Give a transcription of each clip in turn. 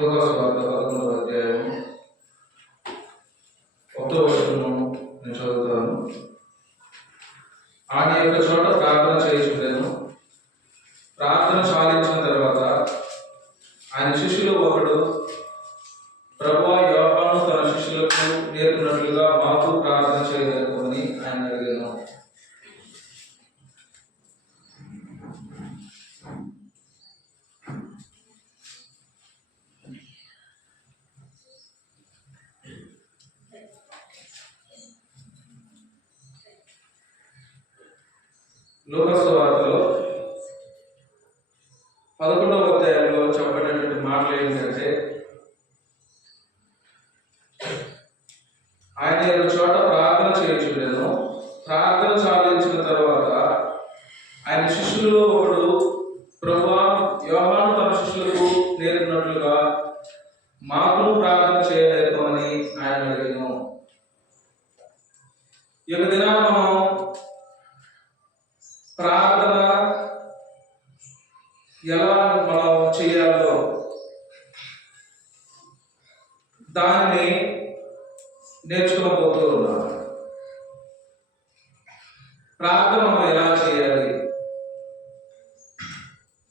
లూకాసు వార్త 11వ అధ్యాయము 1వ వచనం నేను చదువుతాను. ఆయన యొక్క చోట ప్రార్థన చేయుచుండెను. ప్రార్థన సాధించిన తర్వాత ఆయన శిష్యులు ఒకడు, ప్రభువా, యోహాను తన శిష్యులకు నేర్పినట్లుగా మాకు ప్రార్థన చేయలేమని ఆయన అడిగాను. లూకాసు వార్తలో 11వ అధ్యాయంలో చెప్పబడినటువంటి మాటలు ఏంటంటే, ఆయన ఒక చోట ప్రార్థన చేయుచుండెను. ప్రార్థన సాధించిన తర్వాత ఆయన శిష్యులలో ఒకడు, ప్రభువా, యోహాను తన శిష్యులకు నేర్పినట్లుగా మాకును ప్రార్థన చేయలేదు అని ఆయన అడిగాను. ఈ యొక్క దినాన మనం ప్రార్థన ఎలా మనం చేయాలో దాన్ని నేర్చుకోబోతూ ఉన్నాం. ప్రార్థన మనం ఎలా చేయాలి?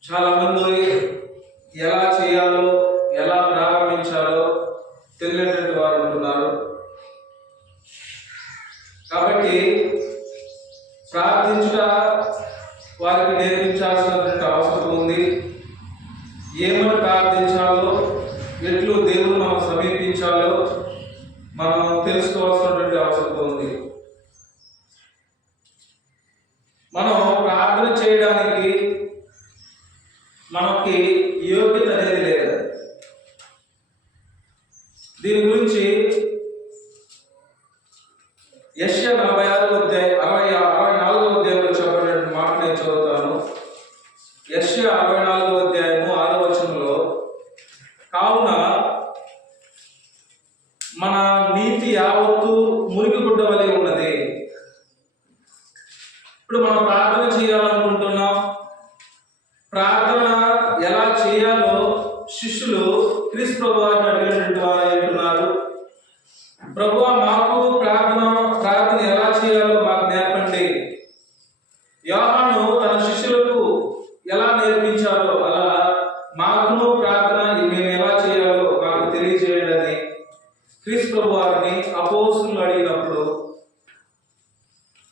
చాలా మంది ఎలా చేయాలో, ఎలా ప్రారంభించాలో తెలియనటువంటి వారు ఉంటున్నారు. కాబట్టి ప్రార్థించుట వారికి నేర్పించాల్సినటువంటి అవసరం ఉంది. ఏమని ప్రార్థించాలో, ఎట్లు దేవుని మనం సమీపించాలో మనం తెలుసుకోవాల్సినటువంటి అవసరం ఉంది. మనం ప్రార్థన చేయడానికి మనకి యోగ్యత అనేది లేదు. దీని గురించి యెషయా 44వ అధ్యాయంలో చెప్పబడిన మాట నేను చదువుతాను. యెషయా 44వ అధ్యాయము 6వ వచనంలో, కావున మన నీతి యావత్తు మురికి గుడ్డ వలె ఉన్నది. ఇప్పుడు మనం ప్రార్థన చేయాలనుకుంటున్నాం. ప్రార్థన ఎలా చేయాలో శిష్యులు క్రీస్తు ప్రభువారిని అడిగినటువంటి వారు అంటున్నారు, ప్రభువా, మాకు ప్రార్థన ఎలా చేయాలో మాకు నేర్పండి. యోహాను తన శిష్యులకు ఎలా నేర్పించాలో అలా మాకును ప్రార్థన మేము ఎలా చేయాలో మాకు తెలియజేయండి అని క్రీస్తు ప్రభువారిని అపోస్తలులు అడిగినప్పుడు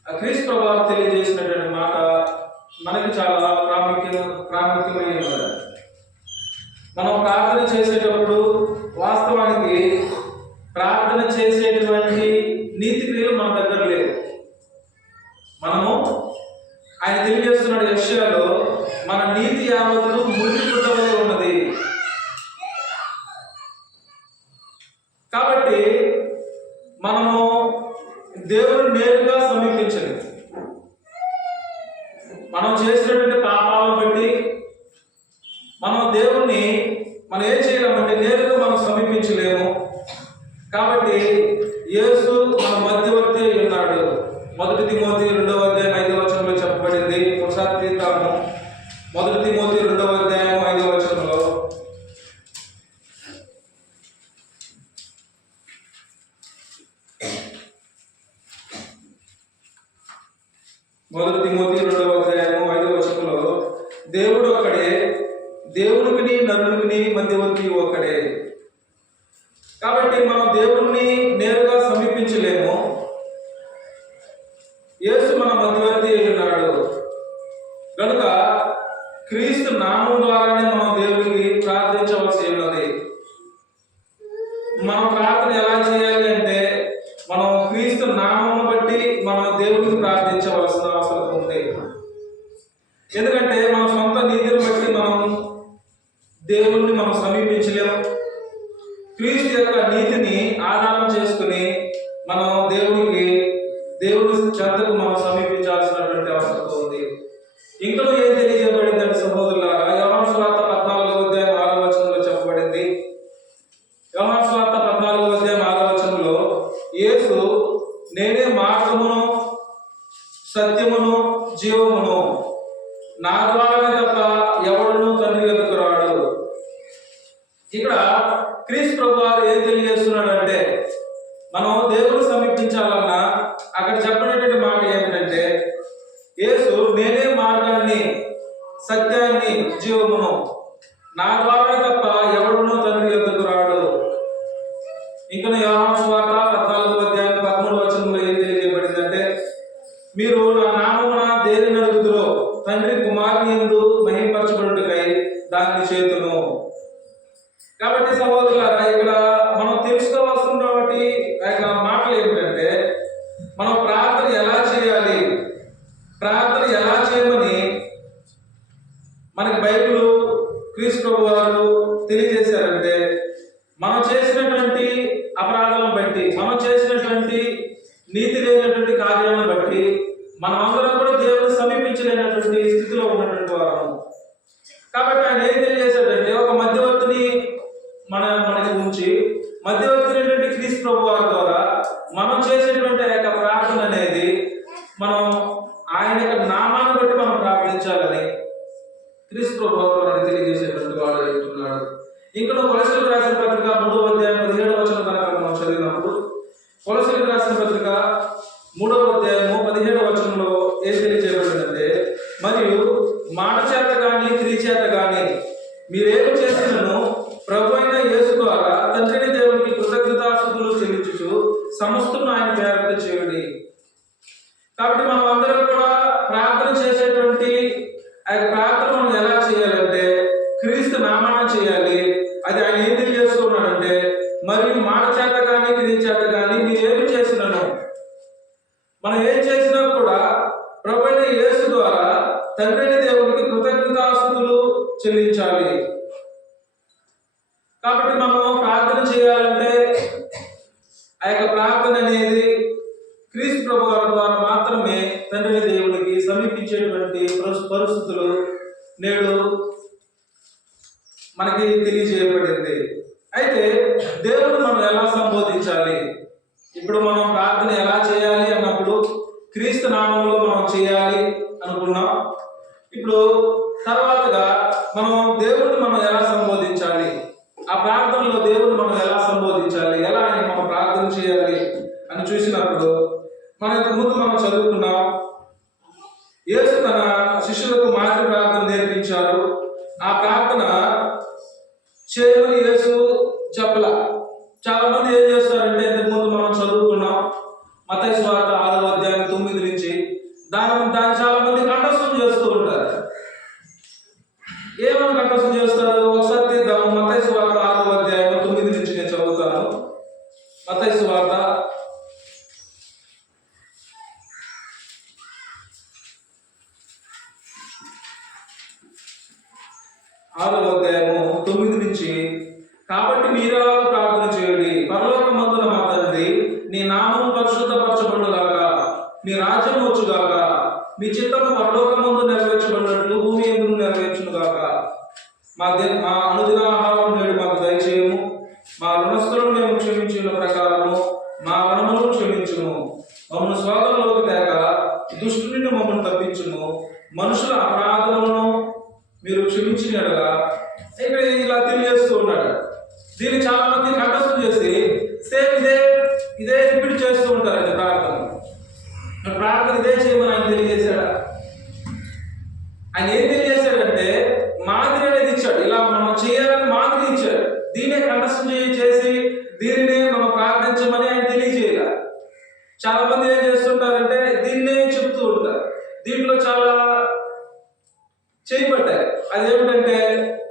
ఆ క్రీస్తు ప్రభువారు తెలియజేసినటువంటి మాట మనకి చాలా ప్రాముఖ్యమైనది. మనం ప్రార్థన చేసేటప్పుడు వాస్తవానికి ప్రార్థన చేసేటువంటి నీతి క్రియలు మన దగ్గర లేవు. మనము ఆయన తెలియజేస్తున్నాడు యెషయాలో, మన నీతి యావత్తు మురికి గుడ్డ వలె ఉన్నది. కాబట్టి మనము దేవుని నేరుగా సమీపించలేము. మనం చేసినటువంటి పాపాలను బట్టి మనం దేవుణ్ణి ఏం చేయలేమంటే నేరుగా మనం సమీపించలేము. కాబట్టి యేసు మన మధ్యవర్తి ఉన్నాడు. 1 తిమోతి 2వ అధ్యాయం 5వ వచనంలో చెప్పబడింది. ఒకసారి తీద్దాము. 1 తిమోతి 2వ అధ్యాయం 5వ వచనంలో, 1 తిమోతి 2వ అధ్యాయం 5వ వచనంలో, దేవుడు ఒక్కడే, దేవునికి నరునికి మధ్యవర్తి ఒక్కడే. కాబట్టి మనం దేవుణ్ణి నేరుగా సమీపించలేము. యేసు మన మధ్యవర్తి ఉన్నాడు కనుక క్రీస్తు నామం ద్వారానే మనం దేవునికి ప్రార్థించవలసి ఉన్నది. మనం ప్రార్థన ఎలా చేయాలి అంటే మనం క్రీస్తు నామం బట్టి మనం దేవునికి ప్రార్థించవలసిన అవసరం ఉంది. ఎందుకంటే మన సొంత నీతిని బట్టి మనం దేవుణ్ణి మనం సమీపించలేము. క్రీస్తు యొక్క నీతిని ఆధారం చేసుకుని మనం దేవుని చెంతకు మనం సమీపించాల్సినటువంటి అవసరం ఉంది. ఇంకా ఏం తెలియజేయబడిందంటే సహోదరులారా, యోహాను సువార్త 14వ అధ్యాయం 6వ వచనంలో చెప్పబడింది. యోహాను సువార్త 14వ అధ్యాయం 6వ వచనంలో, యేసు, నేనే మార్గమును సత్యమును జీవమును, నా ద్వారానే తప్ప ఎవడును తండ్రి యొద్దకు రాడు. ఇక్కడ క్రీస్తు ప్రభు వారు ఏం తెలియజేస్తున్నాడు అంటే, మనం దేవుని సమీపించాలన్నా అక్కడ చెప్పినటువంటి మాట ఏమిటంటే, యేసు నేనే మార్గాన్ని సత్యాన్ని జీవమును, నా ద్వారా తప్ప ఎవడునూ తండ్రి యొద్దకు రాడు. ఇంకా యోహాను సువార్త 14:13 ఏం తెలియజేయబడిందంటే, మీరు నా నామమున దేనిని అడుగుదురో తండ్రి కుమారుని యందు మహిమపరచబడుటకై దాన్ని చేతును. కాబట్టి సహోదరులారా, ఇక్కడ మనం తెలుసుకోవాల్సినటువంటి మాటలు ఏమిటంటే, మనం ప్రార్థన ఎలా చేయాలి, ప్రార్థన ఎలా చేయమని మనకి బైబిల్ క్రీస్తు ప్రభు వారు తెలియజేశారంటే, మనం చేసినటువంటి అపరాధాలను బట్టి, మనం చేసినటువంటి నీతి లేనటువంటి కార్యాలను బట్టి మనం అందరం కూడా దేవుని సమీపించలేనటువంటి స్థితిలో ఉన్నటువంటి వారము. కాబట్టి ఆయన ఏం తెలియజేశాడంటే, ఒక మధ్యవర్తిని మనకి ఉంచి, మధ్యవర్తి క్రీస్తు ప్రభు వారి ద్వారా మనం చేసేటువంటి ఆ యొక్క ప్రార్థన అనేది మనం ఆయన యొక్క నామాన్ని బట్టి మనం ప్రార్థించాలని క్రీస్తు ప్రభు వారు మనకి తెలియజేసేటువంటి వాడు చెప్తున్నాడు. ఇంకా కొలస్సీలకు రాసిన పత్రిక 3:17 కనుక మనం చదివినప్పుడు, కొలస్సీలకు రాసిన పత్రిక 3:17 ఏం తెలియజేయబడిందంటే, మరియు మాట చేత కానీ క్రియ చేత కానీ మీరేమి చేసినను ప్రభు అయిన యేసు ద్వారా తండ్రిని దేవునికి కృతజ్ఞతాస్తుతులు చెల్లించుచు సమస్తం ఆయన పేరిట చేయండి. కాబట్టి మనం అందరం కూడా ప్రార్థన చేసేటువంటి ఆ ప్రార్థన మనం ఎలా చేయాలంటే, క్రీస్తు నామాన చేయాలి. అది ఆయన ఏం తెలియజేస్తున్నాడంటే, మరియు మాట చేత కానీ క్రియ చేత కానీ మీరేమి చేసినను, మనం ఏం చేసినా కూడా ప్రభు అయిన యేసు ద్వారా తండ్రిని దేవునికి కృతజ్ఞతాస్తుతులు చెల్లించాలి. కాబట్టి మనం ప్రార్థన చేయాలంటే ఆ యొక్క ప్రార్థన అనేది క్రీస్తు ప్రభు వారి ద్వారా మాత్రమే తండ్రి దేవునికి సమీపించేటువంటి పరిస్థితులు నేడు మనకి తెలియజేయబడింది. అయితే దేవుడు మనం ఎలా సంబోధించాలి, ఇప్పుడు మనం ప్రార్థన ఎలా చేయాలి అన్నప్పుడు క్రీస్తు నామంలో మనం చేయాలి అనుకున్నాం. ఇప్పుడు తర్వాతగా మనం దేవుడిని మనం ఎలా సంబోధించాలి, ఆ ప్రార్థనలో దేవుడిని మనం ఎలా సంబోధించాలి, ఎలా ఆయన మనం ప్రార్థన చేయాలి అని చూసినప్పుడు, మన ముందు మనం చదువుకున్నాం, యేసు తన శిష్యులకు మాతృ ప్రార్థన నేర్పించారు. ఆ ప్రార్థన చేయమని యేసు చెప్పలా. చాలా మంది ఏం చేస్తారంటే, ఇంతకుముందు మనం చదువుకున్నాం మత్తయి సువార్త 6:9 నుంచి, దాన్ని చాలా మంది కంఠస్థం చేస్తూ ఉంటారు. ఏమని కంఠస్థం చేస్తారు? ఒకసారి తీద్దాం. మత్తయి సువార్త 6:9 నుంచి నేను చదువుతాను. మత్తయి సువార్త 6:9 నుంచి, కాబట్టి మీరు ప్రార్థన చేయండి, పరలోకమందున మా తండ్రి, నీ నామము పరిశుద్ధపరచబడుగాక, నీ రాజ్యం వచ్చుగాక, మీ చిత్తము పరలోకమందు నెరవేర్చబడినట్లు భూమి యందు నెరవేర్చునుగాక. మా అనుదిన ఆహారం నేడు మాకు దయచేయము, మా రుణస్థులను మేము క్షమించిన ప్రకారము మా రుణములను క్షమించుము, మమ్మల్ని శోధనలోకి తేక దుష్టు నుండి మమ్మల్ని తప్పించుము, మనుషుల అపరాధములను మీరు క్షమించినగా. ఇక్కడ ఇలా తెలియజేస్తూ ఉన్నాడు. దీన్ని చాలా మంది కంఠస్థం చేసి సేమ్ ఇదే రిపీట్ చేస్తూ ఉంటారండి ప్రార్థన ఇదే చేయమని ఆయన తెలియజేశాడు. ఆయన ఏం తెలియజేశాడంటే, మాదిరి అనేది ఇచ్చాడు. ఇలా మనం చేయాలని మాదిరి ఇచ్చాడు. దీన్నే కంఠస్థం చేసి దీనినే మనం ప్రార్థించమని ఆయన తెలియజేయాలి. చాలా మంది ఏం చేస్తుంటారంటే దీన్నే చెప్తూ ఉంటారు. దీంట్లో చాలా చేయబడ్డాయి. అదేమిటంటే,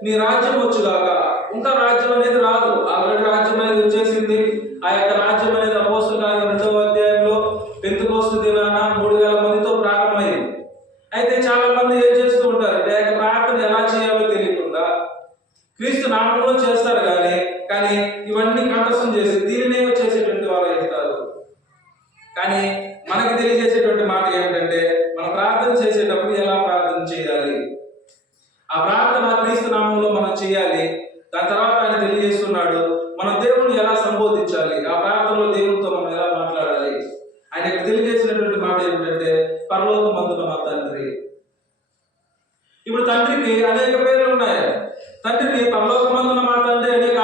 నీ రాజ్యం వచ్చుగాక. ఇంకా రాజ్యం అనేది రాదు, ఆల్రెడీ రాజ్యం అనేది వచ్చేసింది. ఆ యొక్క రాజ్యం అనేది అపోస్తలుల కార్యాలు 2వ అధ్యాయంలో పెంతెకోస్తు దినాన 3000 మందితో ప్రారంభమైంది. అయితే చాలా మంది ఏం చేస్తూ ఉంటారంటే, ఆ యొక్క ప్రార్థన ఎలా చేయాలో తెలియకుండా క్రీస్తు నామంలో చేస్తారు కానీ ఇవన్నీ కంఠస్థం చేసి దీనినే చేసేటువంటి వారు ఉంటారు. కానీ మనకి తెలియజేసేటువంటి మాట ఏమిటంటే, మనం ప్రార్థన చేసేటప్పుడు ఎలా ప్రార్థన చేయాలి, ఆ ప్రార్థన క్రీస్తు నామంలో మనం చేయాలి. దాని తర్వాత ఆయన తెలియజేస్తున్నాడు మనం దేవుడిని ఎలా సంబోధించాలి, ఆ ప్రార్థనలో దేవుడితో మనం ఎలా మాట్లాడాలి. ఆయనకు తెలియజేసినటువంటి మాట ఏమిటంటే, పరలోకమందున మా తండ్రి. ఇప్పుడు తండ్రికి అనేక పేర్లు ఉన్నాయి. తండ్రిని పరలోకమందున మా తండ్రి అనేక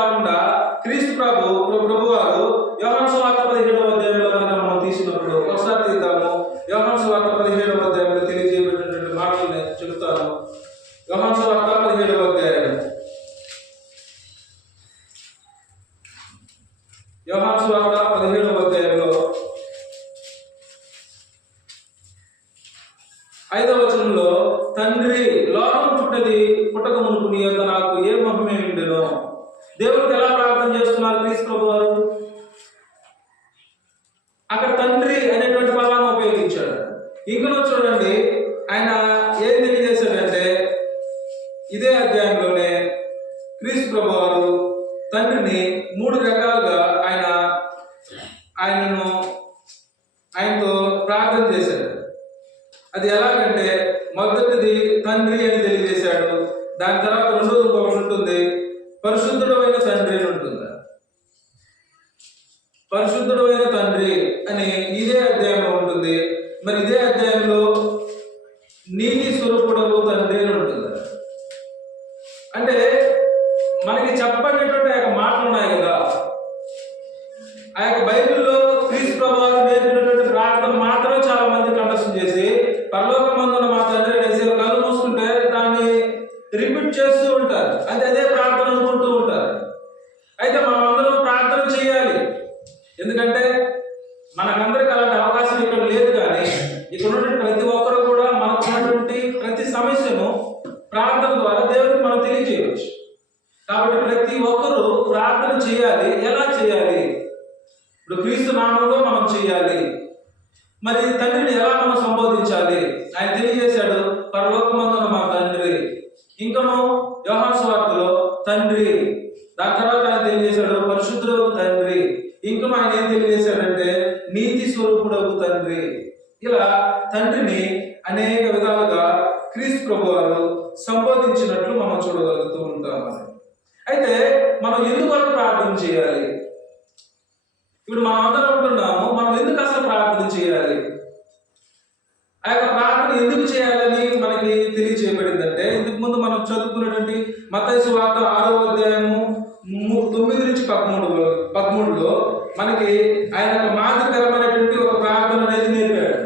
యోహాను సువార్త 17వ అధ్యాయం. యోహాను సువార్త 17వ అధ్యాయంలో 5వ వచనంలో, తండ్రి, లోకం పుట్టక మునుపు నీ యొద్ద నాకు ఏ మహిమే ఉండెనో. దేవుడికి ఎలా ప్రార్థన చేస్తున్నారు క్రీస్తు ప్రభు వారు? అక్కడ తండ్రి అనేటువంటి పదాన్ని ఉపయోగించాడు. ఇంకనో చూడండి, ఆయన ఏం తెలియజేశాడంటే, ఇదే అధ్యాయంలోనే క్రీస్తు ప్రభు వారు తండ్రిని 3 రకాలుగా ఆయనతో ప్రార్థన చేశాడు. అది ఎలాగంటే, మొదటిది తండ్రి అని తెలియజేశాడు. దాని తర్వాత రెండోది ఒకటి ఉంటుంది, పరిశుద్ధుడైన తండ్రి అని ఉంటుంది. పరిశుద్ధుడైన తండ్రి అని ఇదే అధ్యాయంలో ఉంటుంది. మరి ఇదే అధ్యాయంలో నీతి స్వరూపుడవు తండ్రి అని ఉంటుంది. అంటే మనకి చెప్పనేటువంటి ఆ యొక్క మాటలు ఉన్నాయి కదా, ఆ యొక్క బైబిల్లో క్రీస్తు ప్రభువారు నేర్పినటువంటి ప్రార్థన మాత్రమే చాలా మంది కంఠస్థం చేసి, పరలోకమందున్న మా తండ్రి అనేసి కళ్ళు మూసుకుంటే దాన్ని రిపీట్ చేస్తూ ఉంటారు. అదే ప్రార్థన అనుకుంటూ ఉంటారు. అయితే మనం అందరం ప్రార్థన చేయాలి. ఎందుకంటే మనకందరికి అలాంటి అవకాశం ఇక్కడ లేదు. కానీ ఇక్కడ ఉన్నటువంటి ప్రతి ఒక్కరు కూడా మనకున్నటువంటి ప్రతి సమస్యను ప్రార్థన ద్వారా దేవుడికి మనం తెలియజేయవచ్చు. కాబట్టి ప్రతి ఒక్కరూ ప్రార్థన చేయాలి. ఎలా చేయాలి? ఇప్పుడు క్రీస్తు నామంలో మనం చేయాలి. మరి తండ్రిని ఎలా మనం సంబోధించాలి? ఆయన తెలియజేశాడు, పరలోకమందున్న మా తండ్రి. ఇంకను యోహాను సువార్తలో తండ్రి. దాని తర్వాత ఆయన తెలియజేశాడు, పరిశుద్ధుడవు తండ్రి. ఇంకను ఆయన ఏం తెలియజేశాడంటే, నీతి స్వరూపుడవు తండ్రి. ఇలా తండ్రిని అనేక విధాలుగా క్రీస్తు ప్రభు వారు సంబోధించినట్లు మనం చూడగలుగుతూ ఉంటాం. అయితే మనం ఎందుకు ప్రార్థన చేయాలి? ఇప్పుడు మనం అందరం ఉంటున్నాము, మనం ఎందుకు అసలు ప్రార్థన చేయాలి? ఆ యొక్క ప్రార్థన ఎందుకు చేయాలని మనకి తెలియచేయబడిందంటే, ఇంతకు ముందు మనం చదువుకున్నటువంటి మత్తయి సువార్త 6వ అధ్యాయము 9 నుంచి 13లో మనకి ఆయన మాదిరికరమైనటువంటి ఒక ప్రార్థన అనేది నేర్పాడు.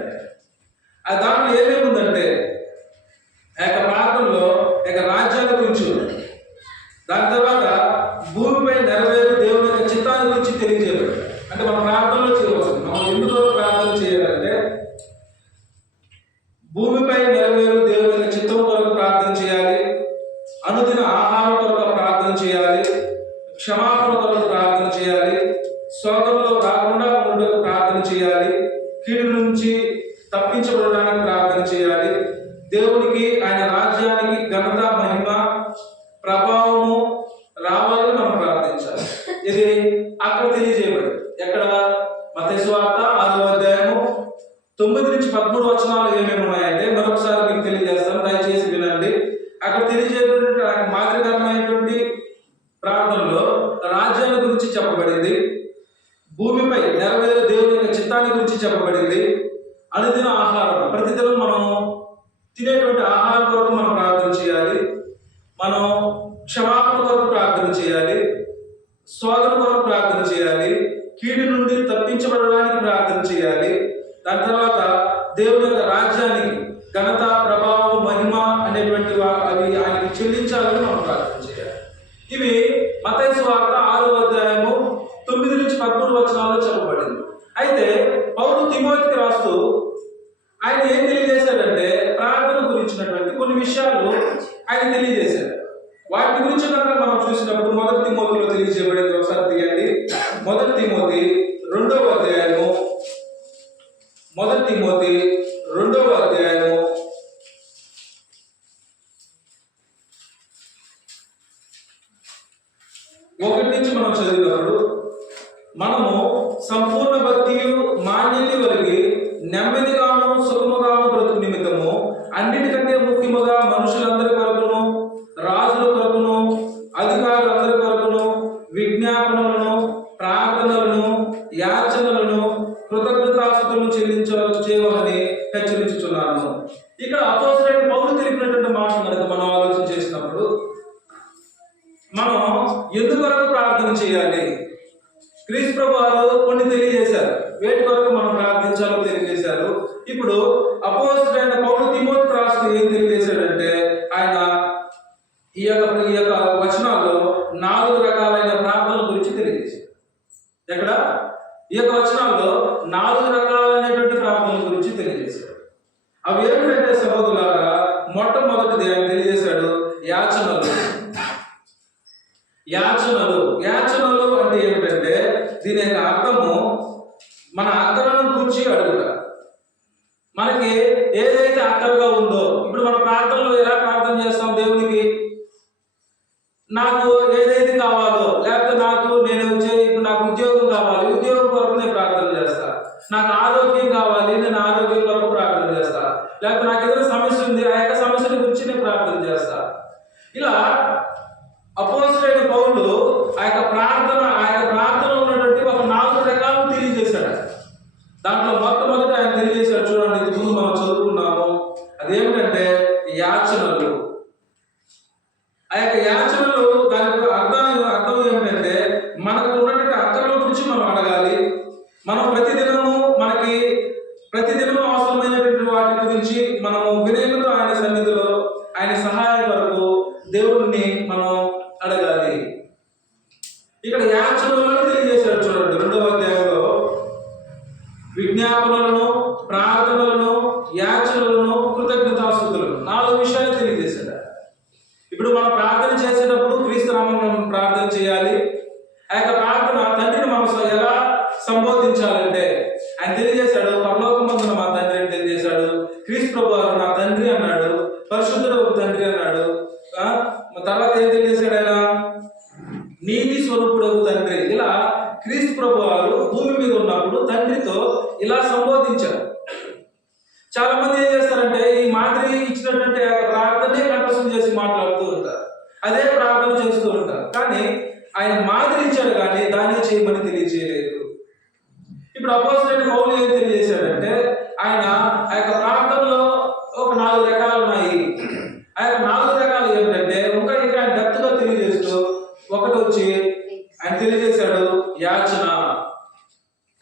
ఆ దాంట్లో ఏమేమి ఉందంటే, ఆ యొక్క ప్రార్థనలో యొక్క రాజ్యాల గురించి, దాని తర్వాత భూమిపై నెరవేరు దేవుని యొక్క చిత్తాన్ని గురించి తెలియజేయబడి. అంటే మన ప్రార్థనలో చేయవలసింది, మనం ఎందుకు ప్రార్థన చేయాలంటే, భూమిపై నెరవేరు దేవుని యొక్క చిత్తం కొరకు ప్రార్థన చేయాలి, అనుదిన ఆహారం కొరకు ప్రార్థన చేయాలి, క్షమాపణ కొరకు ప్రార్థన చేయాలి, శోధనలో రాకుండా ఉండకు ప్రార్థన చేయాలి, కీడు నుంచి తప్పించబడడానికి ప్రార్థన చేయాలి, దేవునికి ఆయన రాజ్యానికి ఘనత, మహిమ, ప్రభావము రావాలని మనం ప్రార్థించాలి. ఇది అక్కడ తెలియజేయబడి. ఎక్కడ? మత్తయి సువార్త 6వ అధ్యాయము 9 నుంచి 13 వచనాలు ఏమేమి ఉన్నాయంటే మరొకసారి మీకు తెలియజేస్తాను, దయచేసి వినండి. అక్కడ తెలియజేయబడిన మాదిరికరమైనటువంటి ప్రార్థనలో రాజ్యాల గురించి చెప్పబడింది, భూమిపై నెరవేరు దేవుని యొక్క చిత్తాన్ని గురించి చెప్పబడింది, అనుదిన ఆహారం, ప్రతిదినం మనం తినేటువంటి ఆహారం కొరకు మనం ప్రార్థన చేయాలి, మనం క్షమాపణ కొరకు ప్రార్థన చేయాలి, శోధన కొరకు ప్రార్థన చేయాలి, కీడు నుండి తప్పించబడడానికి ప్రార్థన చేయాలి, దాని తర్వాత దేవుని యొక్క రాజ్యానికి ఘనత, ప్రభావం, మహిమ అనేటువంటి అవి ఆయనకి చెల్లించాలని మనం ప్రార్థన చేయాలి. ఇవి మత్తయి సువార్త 6వ అధ్యాయము 9 నుంచి 13 వచనాల్లో చెప్పబడింది. అయితే పౌలు తిమోతికి రాస్తూ ఆయన ఏం తెలియజేశాడంటే, ప్రార్థన గురించినటువంటి కొన్ని విషయాలు ఆయన తెలియజేశాడు. వాటి గురించి కనుక మనం చూసినప్పుడు 1 తిమోతిలో తెలియజేయబడింది. ఒకసారి తీయండి. 1 తిమోతి 2వ అధ్యాయము, 1 తిమోతి 2వ అధ్యాయము 1 నుంచి మనం చదివినప్పుడు, మనము సంపూర్ణ భక్తియు మాన్యత కలిగి నెమ్మదిగాను సుఖముగాను బ్రతుకు నిమిత్తము అన్నిటికంటే ముఖ్యముగా మనుషులందరి కొరకును, రాజుల కొరకును, అధికారులందరి కొరకును విజ్ఞాపనలను, ప్రార్థనలను, యాచనలను, కృతజ్ఞతాస్తుతులను చేయవలని హెచ్చరించుచున్నాను. ఇక్కడ అపోస్తలుడైన పౌలు తెలిపినటువంటి మాటలు కనుక మనం ఆలోచన చేసినప్పుడు, మనం ఎందుకొరకు ప్రార్థన చేయాలి? క్రీస్తు ప్రభు వారు కొన్ని తెలియజేశారు, వేటి కొరకు మనం ప్రార్థించాలో తెలియజేశారు. ఇప్పుడు అపోస్తలుడైన పౌలు తిమోతికి రాస్తూ ఏం తెలియజేశాడంటే, ఆయన మొట్టమొదటిది ఆయన తెలియజేశాడు యాచనలు. యాచనలు యాచనలు అంటే ఏమిటంటే దీని యొక్క అర్థము మన అక్కరను గురించి అడుగుట. మనకి ఏదైతే అక్కరగా ఉందో, ఇప్పుడు మన ప్రార్థనలో ఎలా ప్రార్థన చేస్తాం దేవునికి, నాకు ఏదైతే కావాలో, లేకపోతే ఇప్పుడు నాకు ఉద్యోగం కావాలి, ఉద్యోగం కొరకు నేను ప్రార్థన చేస్తా. నాకు ఆరోగ్యం కావాలి, నేను ఆరోగ్యం కొరకు ప్రార్థన చేస్తా. లేకపోతే నాకు ఏదైనా సమస్య ఉంది, ఆ యొక్క సమస్యల గురించి నేను ప్రార్థన చేస్తా. ఇలా అపోస్తలుడైన పౌలు ఆ యొక్క ప్రార్థనలో ఉన్నటువంటి ఒక 4 రకాలను తెలియజేశాడు. దాంట్లో మొట్టమొదటి ఆయన తెలియజేశాడు, చూడండి, ఇది ముందు మనం చదువుకున్నాము. అదేమిటంటే యాచనలు. ఆ యొక్క యాచనలు దానికి అర్థం ఏమిటంటే మనకు ఉన్నటువంటి అక్కర్ల గురించి మనం అడగాలి. మనం ప్రతిదినము అవసరమైనటువంటి వాటి గురించి మనము వినయంతో ఆయన సన్నిధిలో ఆయన సహాయం కొరకు దేవుడిని మనం అడగాలి. ఇక్కడ యాచనలను తెలియజేశాడు. చూడండి, 2వ అధ్యాయంలో విజ్ఞాపనలను, ప్రార్థనలను, యాచనలను, కృతజ్ఞతాస్తుతులను 4 విషయాలు తెలియజేశాడు. ఇప్పుడు మనం ప్రార్థన చేసేటప్పుడు క్రీస్తు నామమున ప్రార్థన చేయాలి. ఆ యొక్క ప్రార్థన తండ్రిని మనం ఎలా సంబోధించాలంటే ఆయన తెలియజేశాడు, పరలోకమందున మా తండ్రి అని తెలియజేశాడు. క్రీస్తు ప్రభువారు నా తండ్రి అన్నాడు, పరిశుద్ధుడు తండ్రి అన్నాడు. తర్వాత ఏం తెలియజేశాడు, ఆయన నీతి స్వరూపుడు తండ్రి. ఇలా క్రీస్తు ప్రభువారు భూమి మీద ఉన్నప్పుడు తండ్రితో ఇలా సంబోధించారు. చాలా మంది ఏం చేస్తారంటే ఈ మాదిరి ఇచ్చినటువంటి ప్రార్థనే కంఠస్థం చేసి మాట్లాడుతూ ఉంటారు, అదే ప్రార్థన చేస్తూ ఉంటారు. కానీ ఆయన మాదిరి ఇచ్చాడు, కానీ దాన్ని చేయమని తెలియజేయలేదు. ఇప్పుడు అపోస్తలుడైన పౌలు ఏం తెలియజేశాడంటే ఆయన ఆ యొక్క ప్రార్థనలో ఒక 4 రకాలు ఉన్నాయి. ఆ యొక్క 4 రకాలు ఏమిటంటే ఇంకా ఆయన డెప్త్గా తెలియజేస్తూ ఒకటి వచ్చి ఆయన తెలియజేశాడు యాచన.